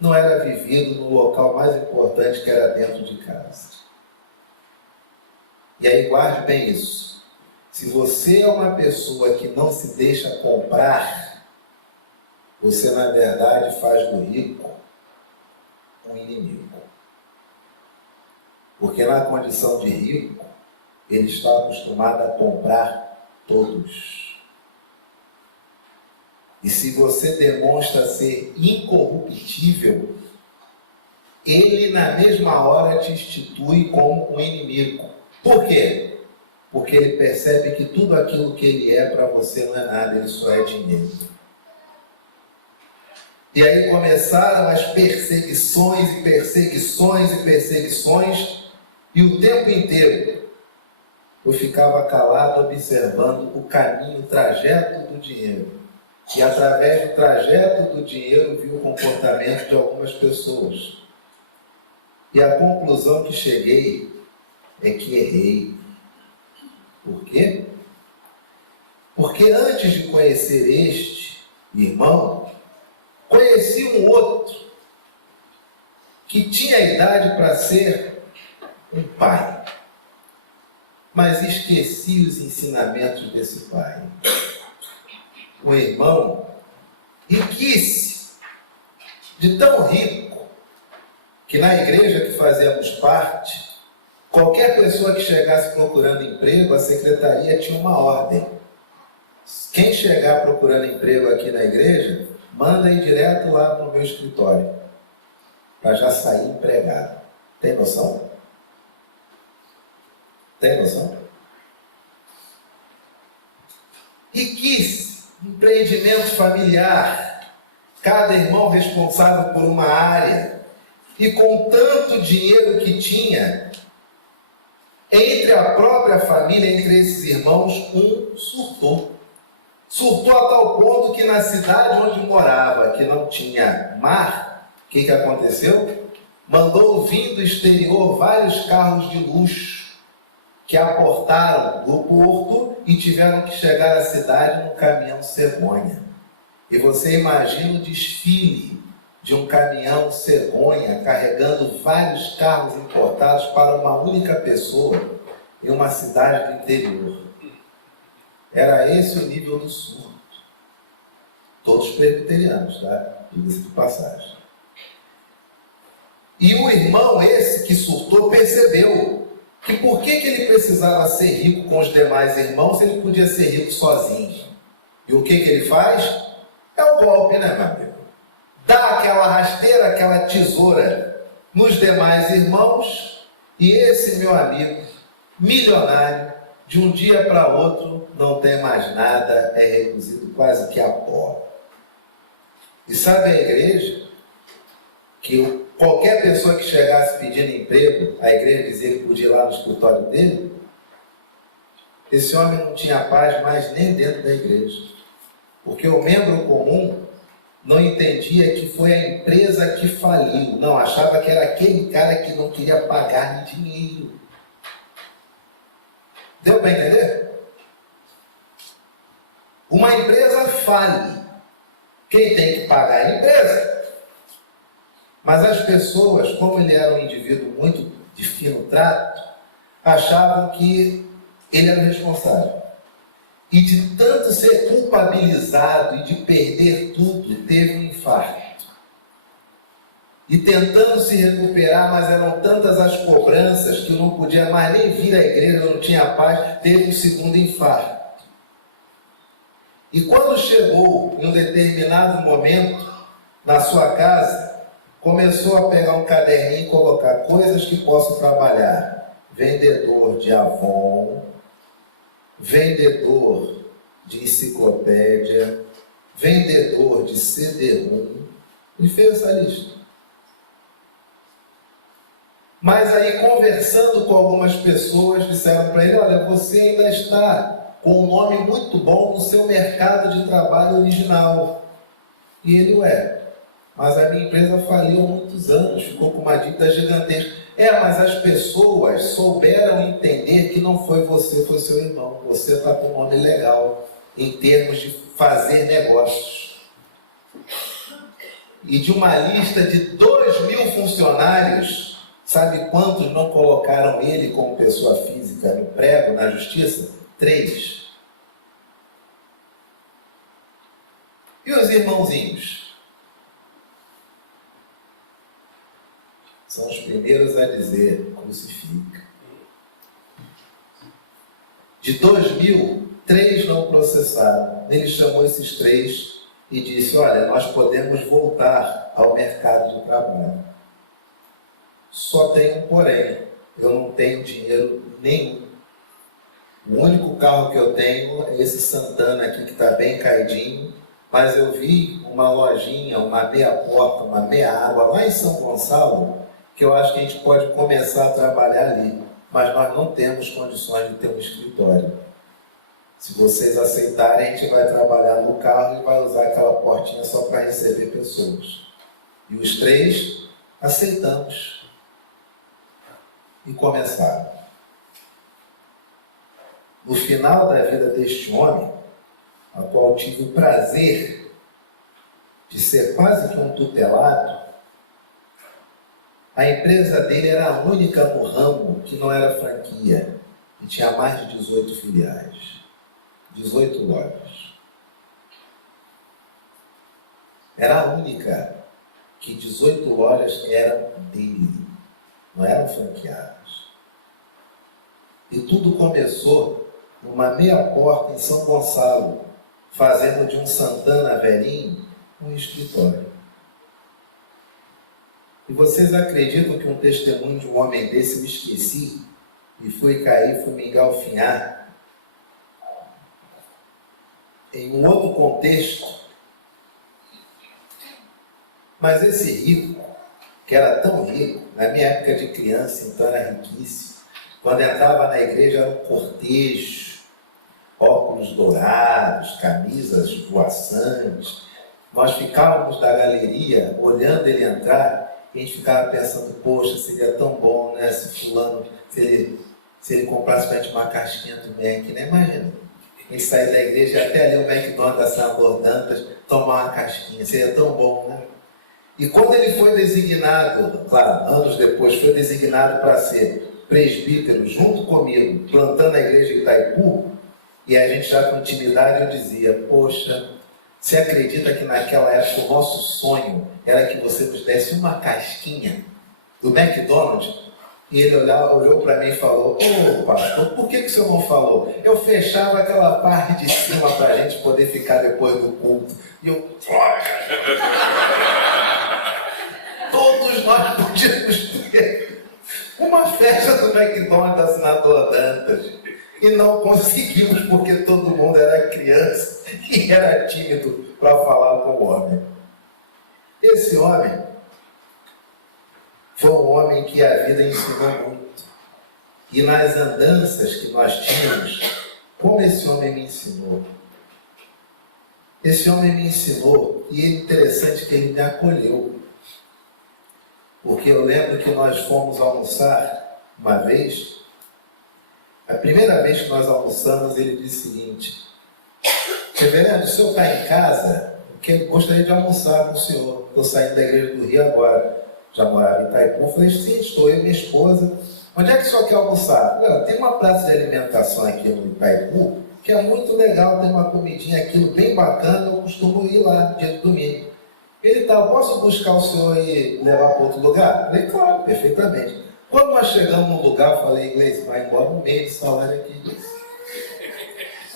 não era vivido no local mais importante, que era dentro de casa. E aí guarde bem isso. Se você é uma pessoa que não se deixa comprar, você na verdade faz do rico um inimigo. Porque na condição de rico, ele está acostumado a comprar todos. E se você demonstra ser incorruptível, ele na mesma hora te institui como um inimigo. Por quê? Porque ele percebe que tudo aquilo que ele é para você não é nada, ele só é dinheiro. E aí começaram as perseguições e perseguições e perseguições, e o tempo inteiro eu ficava calado observando o caminho, o trajeto do dinheiro. E através do trajeto do dinheiro vi o comportamento de algumas pessoas. E a conclusão que cheguei é que errei. Por quê? Porque antes de conhecer este irmão, conheci um outro que tinha idade para ser um pai. mas esqueci os ensinamentos desse pai. O irmão, riquíssimo, de tão rico, que na igreja que fazíamos parte, qualquer pessoa que chegasse procurando emprego, a secretaria tinha uma ordem. Quem chegar procurando emprego aqui na igreja, manda ir direto lá para o meu escritório, para já sair empregado. Tem noção? Tem noção? Riquíssimo, empreendimento familiar, cada irmão responsável por uma área, e com tanto dinheiro que tinha, entre a própria família, entre esses irmãos, um surtou. Surtou a tal ponto que na cidade onde morava, que não tinha mar, o que aconteceu? Mandou vir do exterior vários carros de luxo, que aportaram do porto e tiveram que chegar à cidade num caminhão cegonha. E você imagina o desfile de um caminhão cegonha carregando vários carros importados para uma única pessoa em uma cidade do interior. Era esse o nível do surto. Todos presbiterianos, tá? Diga-se de passagem. E o irmão esse que surtou percebeu que por que ele precisava ser rico com os demais irmãos se ele podia ser rico sozinho. E o que ele faz? É o golpe, né, meu amigo? Dá aquela rasteira, aquela tesoura nos demais irmãos, e esse meu amigo, milionário, de um dia para outro, não tem mais nada, é reduzido quase que a pó. E sabe a igreja? Que qualquer pessoa que chegasse pedindo emprego, a igreja dizia que podia ir lá no escritório dele, esse homem não tinha paz mais nem dentro da igreja. Porque o membro comum não entendia que foi a empresa que faliu. Não, achava que era aquele cara que não queria pagar dinheiro. Deu para entender? Uma empresa fale. Quem tem que pagar é a empresa. Mas as pessoas, como ele era um indivíduo muito de fino trato, achavam que ele era o responsável. E de tanto ser culpabilizado e de perder tudo, teve um infarto. E tentando se recuperar, mas eram tantas as cobranças que não podia mais nem vir à igreja, não tinha paz, teve um segundo infarto. E quando chegou em um determinado momento na sua casa, começou a pegar um caderninho e colocar coisas que posso trabalhar. Vendedor de Avon, vendedor de enciclopédia, vendedor de CD-ROM, e fez essa lista. Mas aí, conversando com algumas pessoas, disseram para ele: olha, você ainda está com um nome muito bom no seu mercado de trabalho original. E ele, mas a minha empresa faliu há muitos anos, ficou com uma dívida gigantesca. Mas as pessoas souberam entender que não foi você, foi seu irmão. Você está com um nome legal em termos de fazer negócios. E de uma lista de 2.000 funcionários, sabe quantos não colocaram ele como pessoa física no prego, na justiça? 3. E os irmãozinhos? São os primeiros a dizer: crucifica. De 2.000, 3 não processaram. Ele chamou esses 3 e disse: olha, nós podemos voltar ao mercado de trabalho. Só tem um porém: eu não tenho dinheiro nenhum. O único carro que eu tenho é esse Santana aqui, que está bem caidinho, mas eu vi uma lojinha, uma meia porta, uma meia água lá em São Gonçalo, que eu acho que a gente pode começar a trabalhar ali, mas nós não temos condições de ter um escritório. Se vocês aceitarem, a gente vai trabalhar no carro e vai usar aquela portinha só para receber pessoas. E os 3 aceitamos. E começaram. No final da vida deste homem, a qual tive o prazer de ser quase que um tutelado, a empresa dele era a única no ramo que não era franquia. e tinha mais de 18 filiais, 18 lojas. Era a única que 18 lojas eram dele, não eram franqueadas. E tudo começou numa meia porta em São Gonçalo, fazendo de um Santana velhinho um escritório. E vocês acreditam que um testemunho de um homem desse eu esqueci e fui cair, fui me engalfinhar em um outro contexto? Mas esse rico, que era tão rico, na minha época de criança, então era riquíssimo, quando entrava na igreja era um cortejo, óculos dourados, camisas voaçantes. Nós ficávamos da galeria olhando ele entrar e a gente ficava pensando, poxa, seria tão bom, né, se fulano, se ele comprasse pra gente uma casquinha do Mac, né? Imagina, a gente sair da igreja até ali o McDonald's da Senador Dantas, tomar uma casquinha, seria tão bom, né? E quando ele foi designado, claro, anos depois, foi designado para ser presbítero junto comigo, plantando a igreja de Itaipu, e a gente já com intimidade, eu dizia, poxa, você acredita que naquela época o nosso sonho era que você nos desse uma casquinha do McDonald's? E ele olhou para mim e falou, ô pastor, por que o senhor não falou? Eu fechava aquela parte de cima para a gente poder ficar depois do culto. E eu... Todos nós podíamos ter uma festa do McDonald's da Senador Dantas. E não conseguimos porque todo mundo era criança e era tímido para falar com o homem. Esse homem foi um homem que a vida ensinou muito. E nas andanças que nós tínhamos, como esse homem me ensinou. Esse homem me ensinou, e é interessante que ele me acolheu. Porque eu lembro que nós fomos almoçar uma vez. A primeira vez que nós almoçamos, ele disse o seguinte: reverendo, o senhor está em casa? Porque eu gostaria de almoçar com o senhor. Estou saindo da igreja do Rio agora. Já morava em Itaipu. Eu falei, sim, estou eu e minha esposa. Onde é que o senhor quer almoçar? Não, tem uma praça de alimentação aqui no Itaipu, que é muito legal, tem uma comidinha, aquilo bem bacana, eu costumo ir lá, dia de domingo. Ele tá, posso buscar o senhor e levar para outro lugar? Eu falei, claro, perfeitamente. Quando nós chegamos num lugar, eu falei, inglês, vai embora no meio do salário aqui, inglês.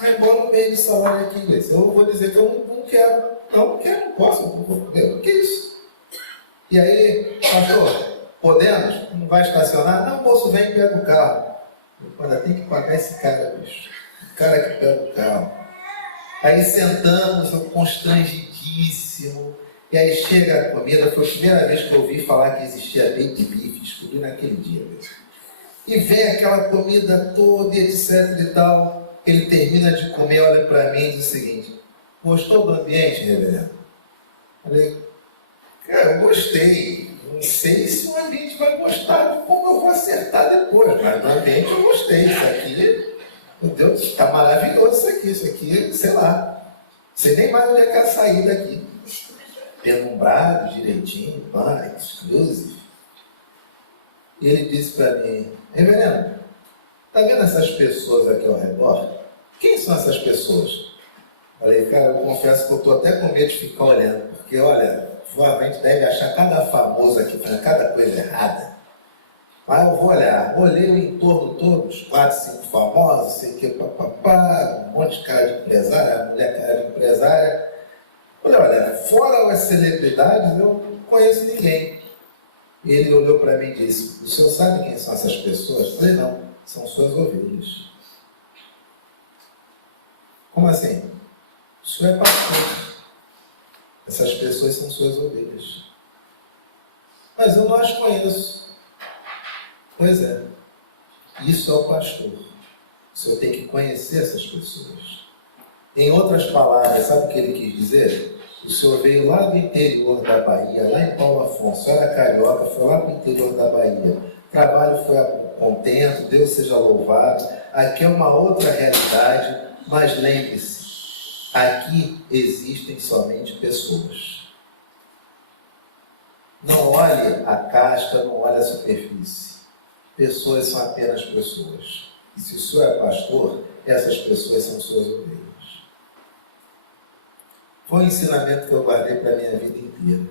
Vai embora no meio do salário aqui, inglês. Eu vou dizer que eu não quero. Não quero, não posso, não vou comer. O que é isso? E aí, pastor, podemos? Não vai estacionar? Não, moço, vem e pega o carro. Olha, tem que pagar esse cara, bicho. O cara que pega o carro. Aí sentamos, eu constrangidíssimo. E aí chega a comida, foi a primeira vez que eu ouvi falar que existia baby beef, descobri naquele dia mesmo. E vem aquela comida toda, etc e tal. Ele termina de comer, olha para mim e diz o seguinte: gostou do ambiente, reverendo? Eu falei, cara, eu gostei. Não sei se o ambiente vai gostar de como eu vou acertar depois, mas no ambiente eu gostei. Isso aqui, meu Deus, está maravilhoso isso aqui, sei lá. Não sei nem mais onde é que é a saída aqui. Penumbrado direitinho, exclusive. E ele disse para mim, reverendo, está vendo essas pessoas aqui ao redor? Quem são essas pessoas? Falei, cara, eu confesso que eu estou até com medo de ficar olhando, porque olha, provavelmente deve achar cada famoso aqui fazendo cada coisa errada. Mas eu vou olhar, olhei o entorno todos, 4, 5 famosos, sei que, papapá, um monte de cara de empresária, a mulher cara de empresária. Olha, fora as celebridades, eu não conheço ninguém. E ele olhou para mim e disse, o senhor sabe quem são essas pessoas? Eu falei, não, são suas ovelhas. Como assim? O senhor é pastor. Essas pessoas são suas ovelhas. Mas eu não as conheço. Pois é, isso é o pastor. O senhor tem que conhecer essas pessoas. Em outras palavras, sabe o que ele quis dizer? O senhor veio lá do interior da Bahia, lá em Paulo Afonso, era carioca, foi lá para o interior da Bahia. O trabalho foi contento, Deus seja louvado. Aqui é uma outra realidade, mas lembre-se, aqui existem somente pessoas. Não olhe a casca, não olhe a superfície. Pessoas são apenas pessoas. E se o senhor é pastor, essas pessoas são suas ovelhas. Foi um ensinamento que eu guardei para a minha vida inteira.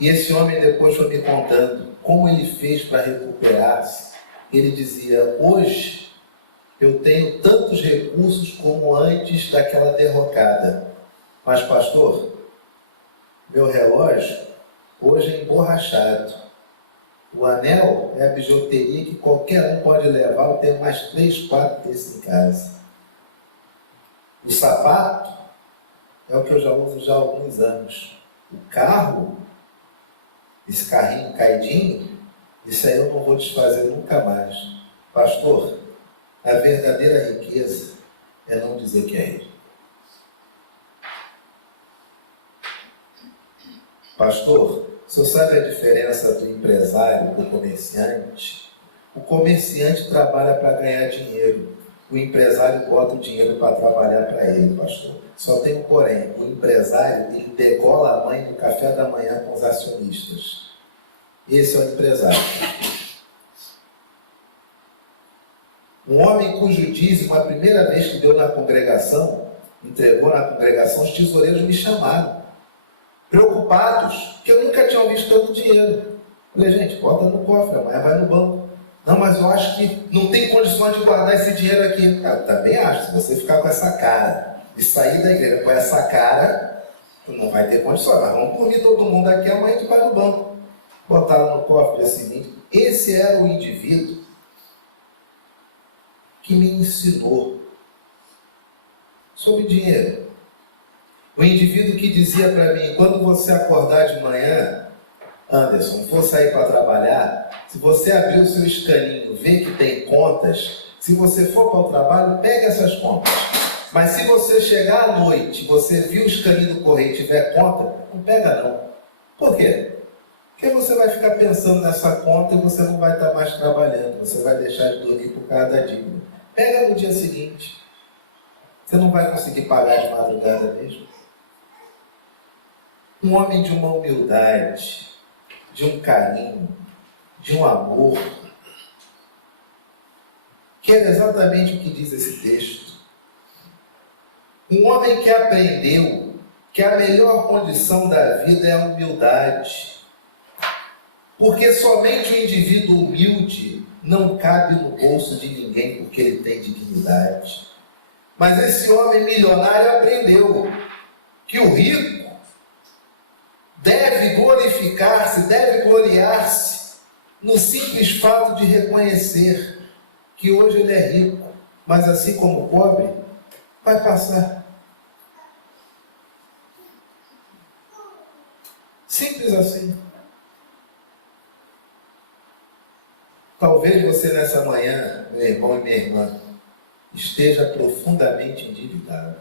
E esse homem depois foi me contando como ele fez para recuperar-se. Ele dizia: hoje eu tenho tantos recursos como antes daquela derrocada. Mas, pastor, meu relógio hoje é emborrachado. O anel é a bijuteria que qualquer um pode levar. Eu tenho mais 3, 4 desses em casa. O sapato é o que eu já uso já há alguns anos. O carro, esse carrinho caidinho, isso aí eu não vou desfazer nunca mais. Pastor, a verdadeira riqueza é não dizer que é ele. Pastor, o senhor sabe a diferença do empresário e do comerciante? O comerciante trabalha para ganhar dinheiro. O empresário bota o dinheiro para trabalhar para ele, pastor. Só tem um porém: o empresário, ele degola a mãe no café da manhã com os acionistas. Esse é o empresário. Um homem cujo dízimo, a primeira vez que deu na congregação, entregou na congregação, os tesoureiros me chamaram, preocupados, que eu nunca tinha visto tanto dinheiro. Falei: gente, bota no cofre, amanhã vai no banco. Não, mas eu acho que não tem condições de guardar esse dinheiro aqui. Eu também acho. Se você ficar com essa cara e sair da igreja com essa cara, tu não vai ter condições. Mas vamos punir todo mundo aqui, amanhã a gente vai no banco. Botaram no cofre o dia seguinte. Esse era o indivíduo que me ensinou sobre dinheiro. O indivíduo que dizia para mim: quando você acordar de manhã, Anderson, for sair para trabalhar, se você abrir o seu escaninho, ver que tem contas, se você for para o trabalho, pega essas contas. Mas se você chegar à noite, você viu o escaninho do correio e tiver conta, não pega não. Por quê? Porque você vai ficar pensando nessa conta e você não vai estar mais trabalhando, você vai deixar de dormir por causa da dívida. Pega no dia seguinte. Você não vai conseguir pagar de madrugada mesmo. Um homem de uma humildade, de um carinho, de um amor, que era exatamente o que diz esse texto. Um homem que aprendeu que a melhor condição da vida é a humildade. Porque somente o indivíduo humilde não cabe no bolso de ninguém porque ele tem dignidade. Mas esse homem milionário aprendeu que o rico deve glorificar-se, deve gloriar-se no simples fato de reconhecer que hoje ele é rico, mas assim como o pobre, vai passar. Simples assim. Talvez você nessa manhã, meu irmão e minha irmã, esteja profundamente endividado.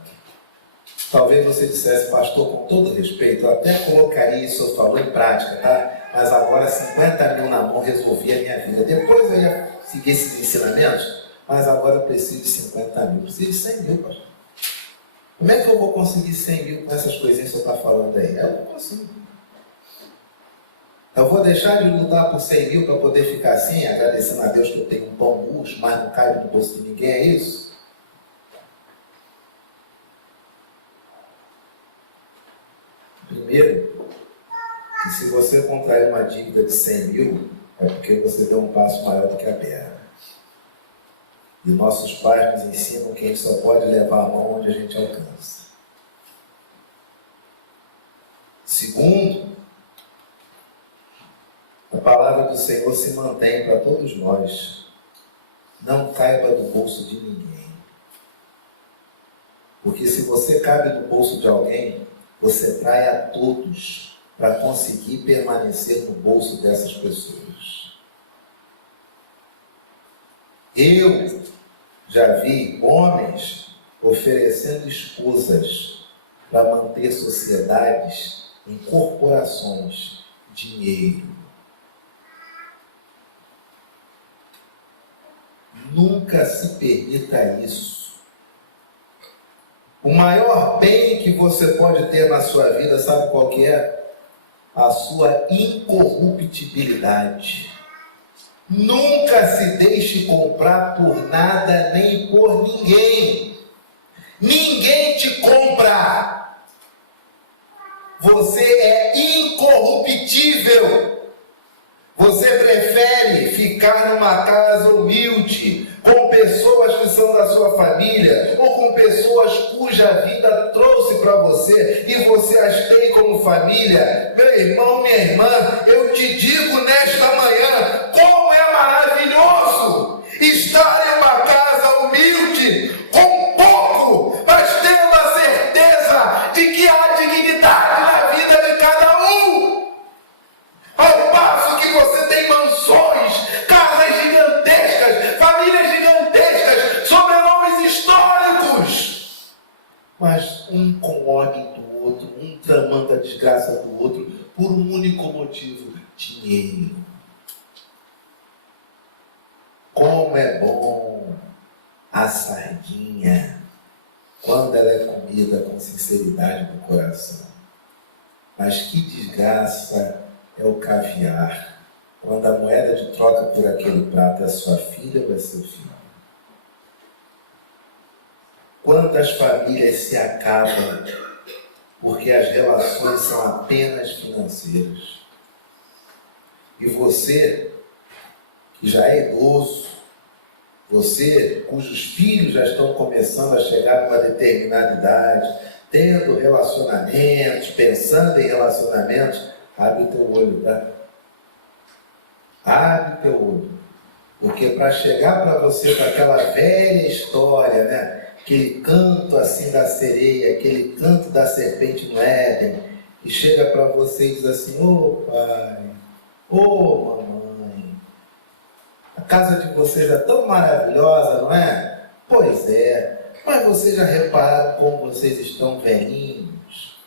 Talvez você dissesse: pastor, com todo respeito, eu até colocaria isso que eu falou em prática, tá? Mas agora 50 mil na mão resolvia a minha vida. Depois eu ia seguir esses ensinamentos, mas agora eu preciso de 50 mil. Preciso de 100 mil, pastor. Como é que eu vou conseguir 100 mil com essas coisinhas que você está falando aí? Eu não consigo. Eu vou deixar de lutar por 100 mil para poder ficar assim, agradecendo a Deus que eu tenho um pão murcho, mas não caibe no bolso de ninguém, é isso? Primeiro, que se você contrair uma dívida de 100 mil, é porque você deu um passo maior do que a perna. E nossos pais nos ensinam que a gente só pode levar a mão onde a gente alcança. Segundo, a palavra do Senhor se mantém para todos nós. Não caiba do bolso de ninguém. Porque se você cabe no bolso de alguém, você trai a todos para conseguir permanecer no bolso dessas pessoas. Eu já vi homens oferecendo esposas para manter sociedades em corporações, dinheiro. Nunca se permita isso. O maior bem que você pode ter na sua vida, sabe qual que é? A sua incorruptibilidade. Nunca se deixe comprar por nada nem por ninguém. Ninguém te compra. Você é incorruptível. Você prefere ficar numa casa humilde, com pessoas que são da sua família, ou com pessoas cuja vida trouxe para você, e você as tem como família? Meu irmão, minha irmã, eu te digo nesta manhã, como é maravilhoso estar em uma casa humilde, com pouco, mas tendo a certeza de que há dignidade na vida de cada um. Ao passo que você tem mansões, casas gigantescas, famílias gigantescas, sobrenomes históricos, mas um com ódio do outro, um tramando a desgraça do outro, por um único motivo: dinheiro. Como é bom a sardinha quando ela é comida com sinceridade no coração. Mas que desgraça é o caviar quando a moeda de troca por aquele prato é sua filha ou é seu filho. Quantas famílias se acabam porque as relações são apenas financeiras. E você, que já é idoso, você cujos filhos já estão começando a chegar a uma determinada idade, tendo relacionamentos, pensando em relacionamentos, abre o teu olho, tá? Abre o teu olho. Porque para chegar para você com aquela velha história, né? Aquele canto assim da sereia, aquele canto da serpente no Éden, que chega para você e diz assim: ô pai, ô mamãe, a casa de vocês é tão maravilhosa, não é? Pois é, mas vocês já repararam como vocês estão velhinhos?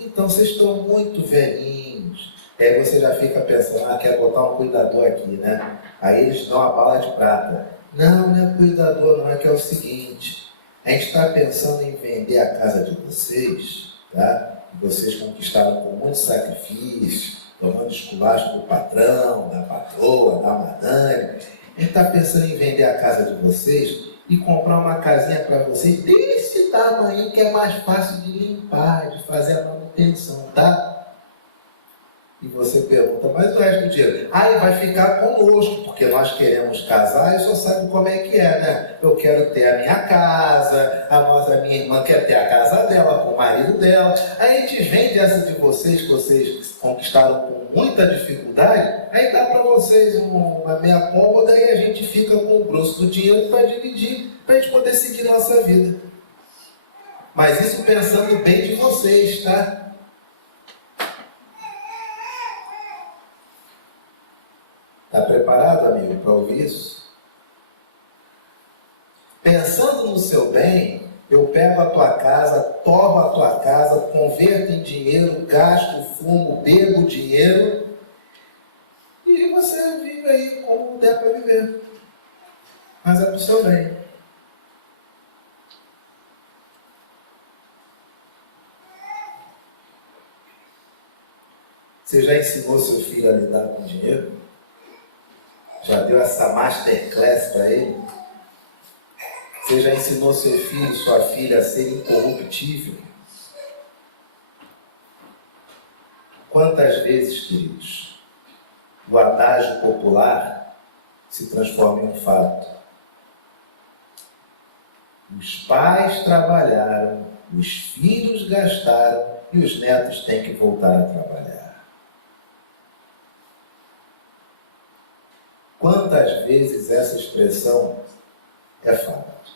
Então vocês estão muito velhinhos. Aí você já fica pensando: quer botar um cuidador aqui, né? Aí eles dão a bala de prata. Não, não é cuidador, não, é que é o seguinte: a gente está pensando em vender a casa de vocês, tá? Vocês conquistaram com muito sacrifício, tomando esculacho do patrão, da patroa, da madame. A gente está pensando em vender a casa de vocês e comprar uma casinha para vocês desse tamanho, que é mais fácil de limpar, de fazer a manutenção, tá? E você pergunta: mas o resto do dinheiro? Aí vai ficar conosco, porque nós queremos casar e só sabe como é que é, né? Eu quero ter a minha casa, a minha irmã quer ter a casa dela, com o marido dela. Aí a gente vende essa de vocês, que vocês conquistaram com muita dificuldade, aí dá para vocês uma meia cômoda e a gente fica com o grosso do dinheiro para dividir, para a gente poder seguir nossa vida. Mas isso pensando bem de vocês, tá? Está preparado, amigo, para ouvir isso? Pensando no seu bem, eu pego a tua casa, torro a tua casa, converto em dinheiro, gasto, fumo, bebo dinheiro e você vive aí como der para viver. Mas é para o seu bem. Você já ensinou seu filho a lidar com dinheiro? Já deu essa masterclass para ele? Você já ensinou seu filho, sua filha a ser incorruptível? Quantas vezes, queridos, o adágio popular se transforma em um fato? Os pais trabalharam, os filhos gastaram e os netos têm que voltar a trabalhar. Quantas vezes essa expressão é fato?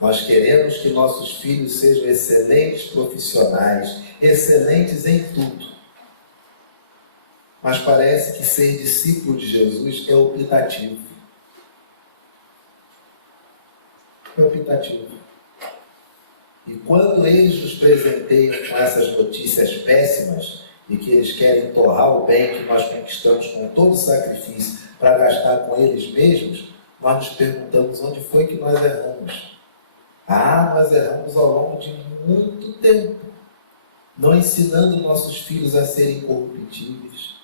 Nós queremos que nossos filhos sejam excelentes profissionais, excelentes em tudo. Mas parece que ser discípulo de Jesus é optativo. É optativo. E quando eles nos presenteiam com essas notícias péssimas, e que eles querem torrar o bem que nós conquistamos com todo sacrifício para gastar com eles mesmos, nós nos perguntamos: onde foi que nós erramos? Nós erramos ao longo de muito tempo, não ensinando nossos filhos a serem incorruptíveis,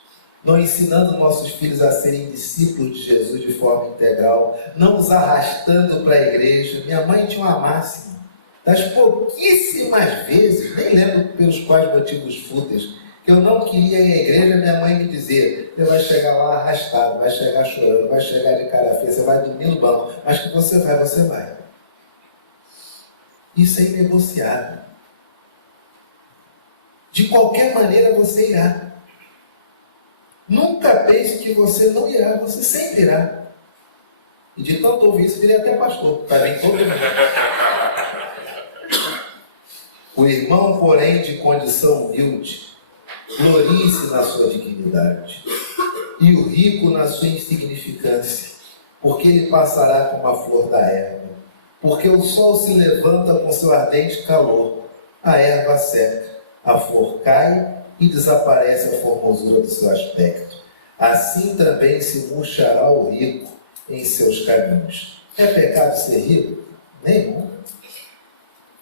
não ensinando nossos filhos a serem discípulos de Jesus de forma integral, não os arrastando para a igreja. Minha mãe tinha uma máxima, das pouquíssimas vezes, nem lembro pelos quais motivos fúteis, que eu não queria ir à igreja, minha mãe me dizia: você vai chegar lá arrastado, vai chegar chorando, vai chegar de cara feia, você vai dormir no banco, mas que você vai. Isso é inegociável. De qualquer maneira você irá. Nunca pense que você não irá, você sempre irá. E de tanto ouvir isso, virei até pastor, para vir todo mundo. O irmão, porém, de condição humilde, glorie-se na sua dignidade, e o rico na sua insignificância, porque ele passará como a flor da erva. Porque o sol se levanta com seu ardente calor, a erva seca, a flor cai e desaparece a formosura do seu aspecto. Assim também se murchará o rico em seus caminhos. É pecado ser rico? Nenhum.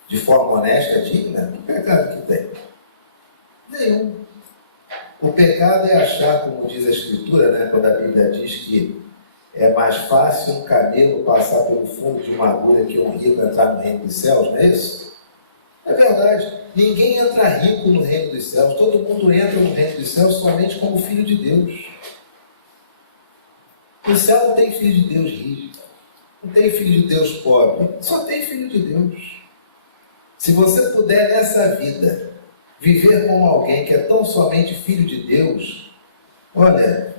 De forma honesta, digna? Que pecado que tem? Nenhum. O pecado é achar, como diz a Escritura, né, quando a Bíblia diz que é mais fácil um camelo passar pelo fundo de uma agulha que um rico entrar no reino dos céus, não é isso? É verdade. Ninguém entra rico no reino dos céus. Todo mundo entra no reino dos céus somente como filho de Deus. No céu não tem filho de Deus rico, não tem filho de Deus pobre, só tem filho de Deus. Se você puder nessa vida viver como alguém que é tão somente filho de Deus, olha,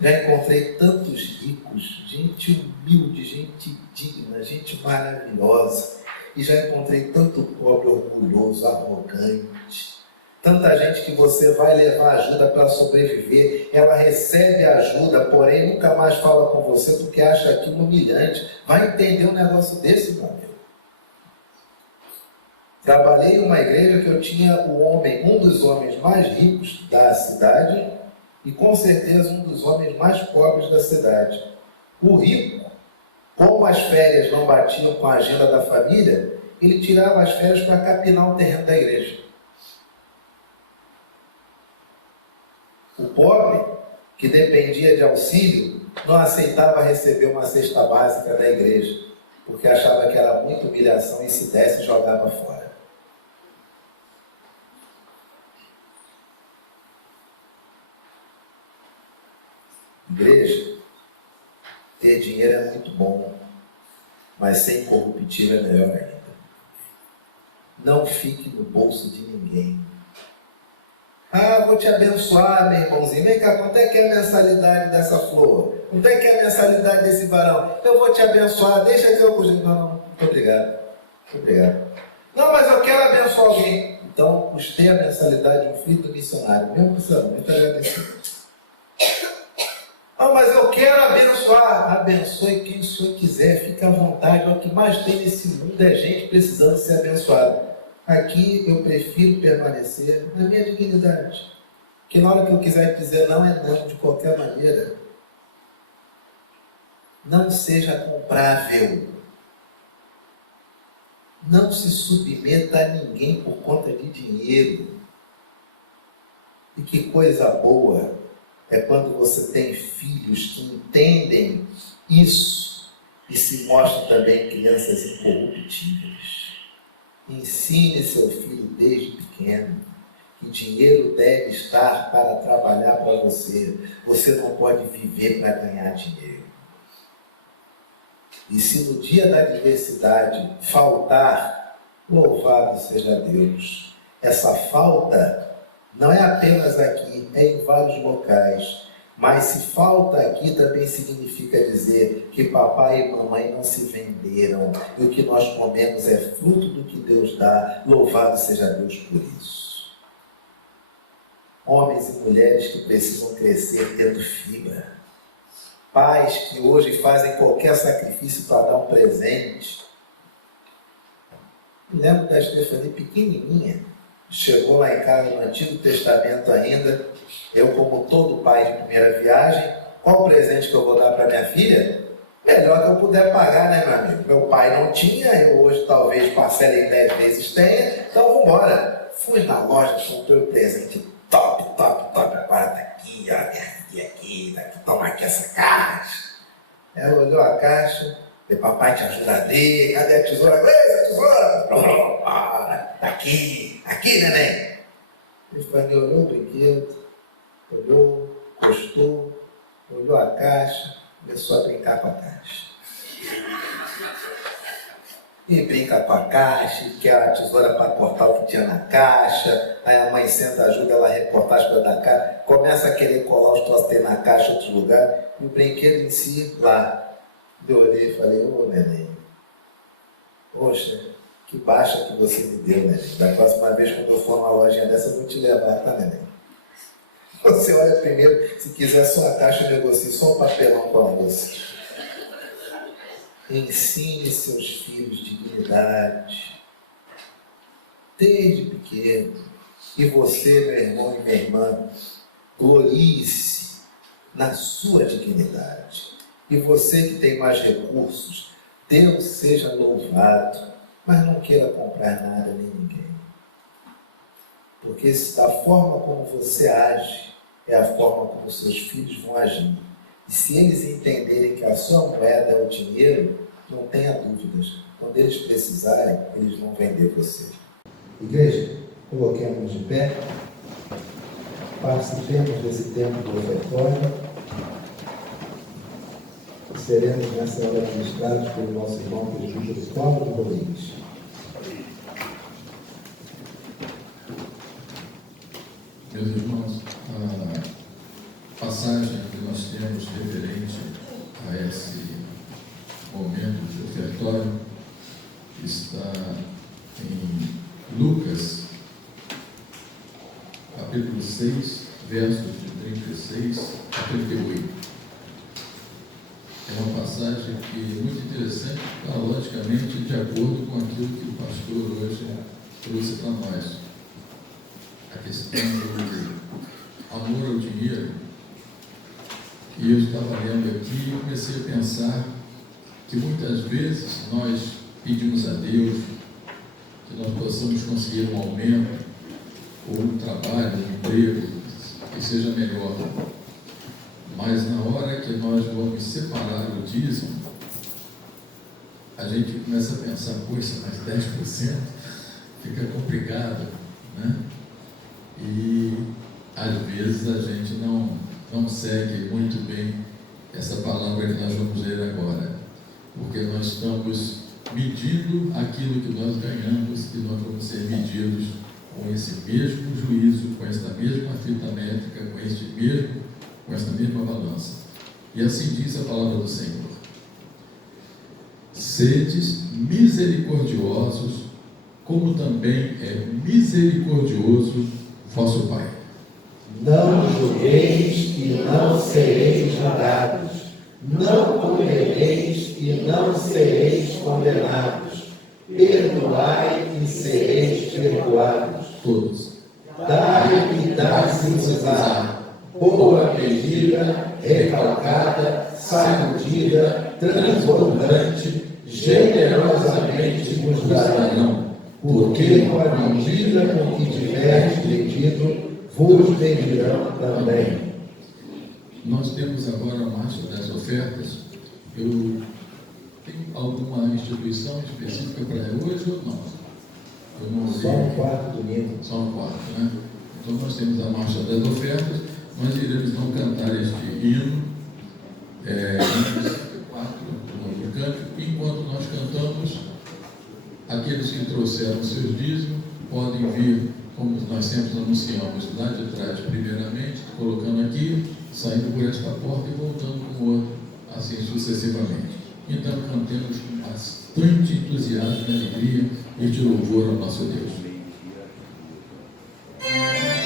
já encontrei tantos ricos, gente humilde, gente digna, gente maravilhosa, e já encontrei tanto pobre orgulhoso, arrogante, tanta gente que você vai levar ajuda para sobreviver, ela recebe ajuda, porém nunca mais fala com você porque acha aquilo humilhante. Vai entender um negócio desse, meu amigo? Trabalhei em uma igreja que eu tinha um dos homens mais ricos da cidade e com certeza um dos homens mais pobres da cidade. O rico, como as férias não batiam com a agenda da família, ele tirava as férias para capinar o terreno da igreja. O pobre, que dependia de auxílio, não aceitava receber uma cesta básica da igreja, porque achava que era muita humilhação e se desse jogava fora. Igreja, ter dinheiro é muito bom, mas ser incorruptível é melhor ainda. Não fique no bolso de ninguém. Ah, vou te abençoar, meu irmãozinho. Vem cá, quanto é que é a mensalidade dessa flor? Quanto é que é a mensalidade desse varão? Eu vou te abençoar, deixa que eu... Não, muito obrigado. Muito obrigado. Não, mas eu quero abençoar alguém. Então, custei a mensalidade de um filho do missionário. Mesmo precisando, muito agradecido. Ah, mas eu quero abençoar. Abençoe quem o senhor quiser, fique à vontade. O que mais tem nesse mundo é gente precisando ser abençoada. Aqui eu prefiro permanecer na minha dignidade. Que na hora que eu quiser dizer não, é não, de qualquer maneira. Não seja comprável. Não se submeta a ninguém por conta de dinheiro. E que coisa boa é quando você tem filhos que entendem isso e se mostram também crianças incorruptíveis. Ensine seu filho desde pequeno que dinheiro deve estar para trabalhar para você. Você não pode viver para ganhar dinheiro. E se no dia da adversidade faltar, louvado seja Deus. Essa falta não é apenas aqui, é em vários locais. Mas se falta aqui também significa dizer que papai e mamãe não se venderam. E o que nós comemos é fruto do que Deus dá. Louvado seja Deus por isso. Homens e mulheres que precisam crescer tendo fibra. Pais que hoje fazem qualquer sacrifício para dar um presente. Me lembro da Stephanie pequenininha. Chegou lá em casa no Antigo Testamento ainda. Eu, como todo pai de primeira viagem, qual o presente que eu vou dar para minha filha? Melhor que eu puder pagar, né, meu amigo? Meu pai não tinha, eu hoje talvez parcele em 10 vezes tenha, então vamos embora. Fui na loja, comprei o presente top, agora tá aqui, ó. aqui essa caixa. Ela olhou a caixa, e papai te ajuda a abrir, cadê a tesoura? Essa tesoura! Tá aqui, neném. Ele olhou o brinquedo, olhou, gostou, olhou a caixa, começou a brincar com a caixa. E brinca com a caixa, quer a tesoura para cortar o que tinha na caixa, aí a mãe senta, ajuda ela a recortar as coisas da caixa, começa a querer colar os troços que tem na caixa em outro lugar, e o brinquedo em si lá. Eu olhei e falei, ô neném, poxa, que baixa que você me deu, neném. Da próxima vez quando eu for numa lojinha dessa, eu vou te levar, tá, neném? Você olha primeiro, se quiser só a caixa, eu negocio só um papelão com você. Ensine seus filhos dignidade, desde pequeno. E você, meu irmão e minha irmã, glorie-se na sua dignidade. E você que tem mais recursos, Deus seja louvado, mas não queira comprar nada nem ninguém. Porque da forma como você age, é a forma como seus filhos vão agir. E se eles entenderem que a sua moeda é o dinheiro, não tenha dúvidas. Quando eles precisarem, eles vão vender você. Igreja, coloquemos de pé. Participemos desse tempo do ofertório. E seremos nessa hora administrados pelo nosso irmão presbítero Cláudio Rodrigues. Meus irmãos, a passagem que nós temos referente a esse momento de ofertório está em Lucas, capítulo 6, versos de 36 a 38. É uma passagem que é muito interessante, está logicamente de acordo com aquilo que o pastor hoje trouxe para nós. A questão do amor ao dinheiro. E eu estava lendo aqui e comecei a pensar que muitas vezes nós pedimos a Deus que nós possamos conseguir um aumento, ou um trabalho, um emprego que seja melhor. Mas na hora que nós vamos separar o dízimo, a gente começa a pensar, poxa, mas 10% fica complicado, né? E às vezes a gente não segue muito bem essa palavra que nós vamos ler agora, porque nós estamos medindo aquilo que nós ganhamos e nós vamos ser medidos com esse mesmo juízo, com esta mesma fita métrica, com esta mesma balança. E assim diz a palavra do Senhor: sedes misericordiosos, como também é misericordioso vosso Pai. Não julgueis e não sereis julgados. Não condeneis e não sereis condenados. Perdoai e sereis perdoados. Todos. Dai e dar-se-vos-á. Boa medida, recalcada, sacudida, transbordante, generosamente vos darão. Porque com a medida com que tiveres medido, vos medirão também. Nós temos agora a marcha das ofertas. Eu tenho alguma instituição específica para hoje ou não? Eu não sei. Só no quarto domingo. Só no quarto, né? Então nós temos a marcha das ofertas. Nós iremos não cantar este hino, hino 54 do novo cântico. Enquanto nós cantamos, aqueles que trouxeram seus dízimos podem vir, como nós sempre anunciamos, lá de trás, primeiramente, colocando aqui, saindo por esta porta e voltando com o outro, assim sucessivamente. Então, cantemos com bastante entusiasmo e alegria e de louvor ao nosso Deus. Thank you.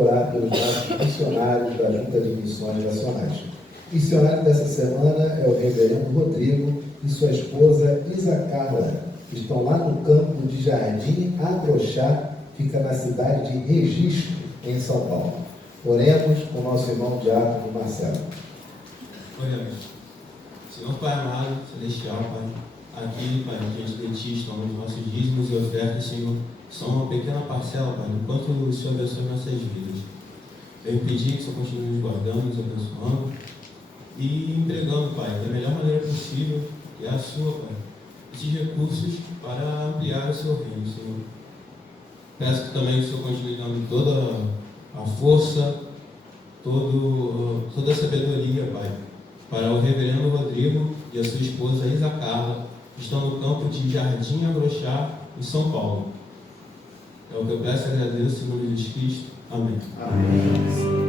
orar pelos nossos missionários da Junta de Missões Nacionais. Missionário dessa semana é o reverendo Rodrigo e sua esposa Isa Carla, que estão lá no campo de Jardim Agrochá, fica na cidade de Registro, em São Paulo. Oremos com o nosso irmão diácono Marcelo. Oremos. Senhor Pai amado, celestial, Pai, aqui, Pai, diante de Ti estão os nossos dízimos e ofertas, Senhor, são uma pequena parcela, Pai, enquanto o Senhor abençoe nossas vidas. Eu pedir que o Senhor continue nos guardando, nos abençoando e entregando, Pai, da melhor maneira possível, que é a Sua, Pai, esses recursos para ampliar o Seu reino, Senhor. Peço que também o Senhor continue dando toda a força, toda a sabedoria, Pai, para o reverendo Rodrigo e a sua esposa Isa Carla, que estão no campo de Jardim Agrochá, em São Paulo. É o que eu peço e agradeço em nome de Jesus Cristo. Amém. Amém.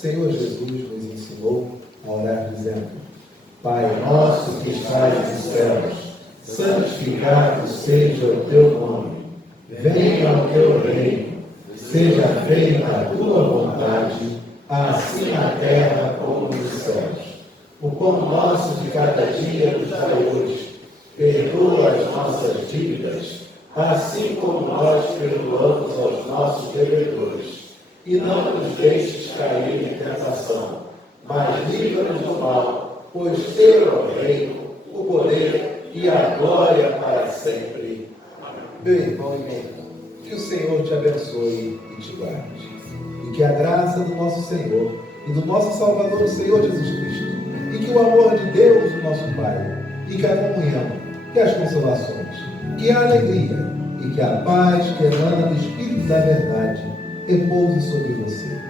Senhor Jesus nos ensinou a orar dizendo: Pai nosso que estás nos céus, santificado seja o teu nome. Venha o teu reino, seja feita a tua vontade, assim na terra como nos céus. O pão nosso de cada dia nos dai hoje. Perdoa as nossas dívidas, assim como nós perdoamos aos nossos devedores. E não nos deixes cair em tentação, mas livra-nos do mal, pois teu é o reino, o poder e a glória para sempre. Meu irmão e minha irmã, que o Senhor te abençoe e te guarde. E que a graça do nosso Senhor e do nosso Salvador, o Senhor Jesus Cristo, e que o amor de Deus, o nosso Pai, e que a comunhão, que as consolações, que a alegria e que a paz que emana do Espírito da verdade repouse sobre você,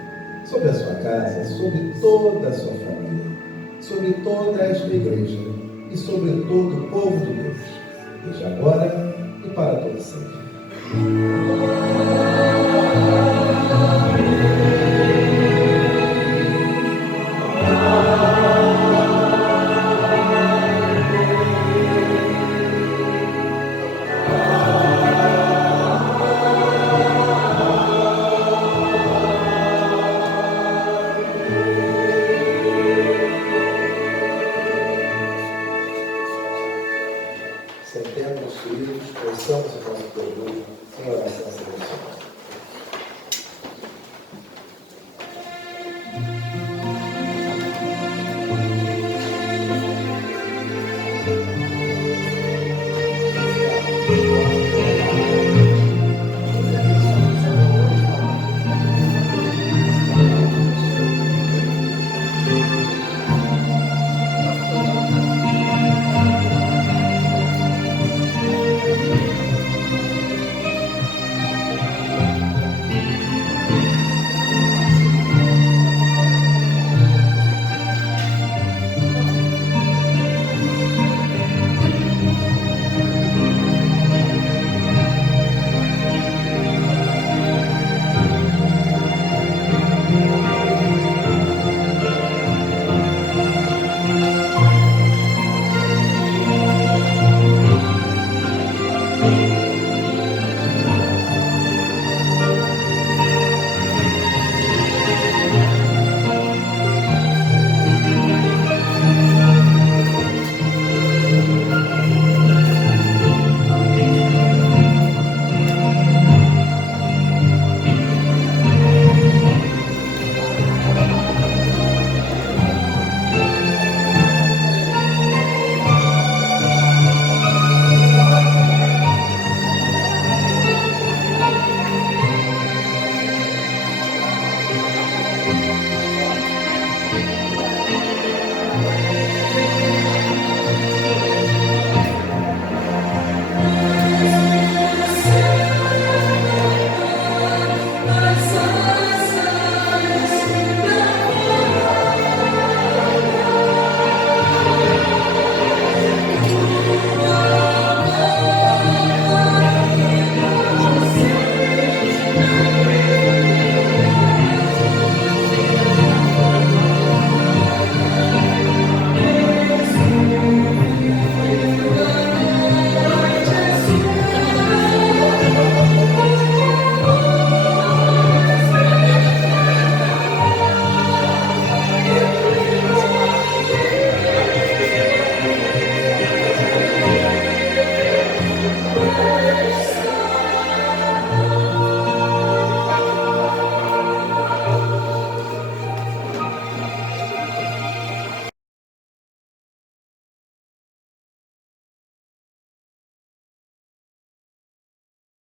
sobre a sua casa, sobre toda a sua família, sobre toda esta igreja e sobre todo o povo de Deus, desde agora e para todo sempre.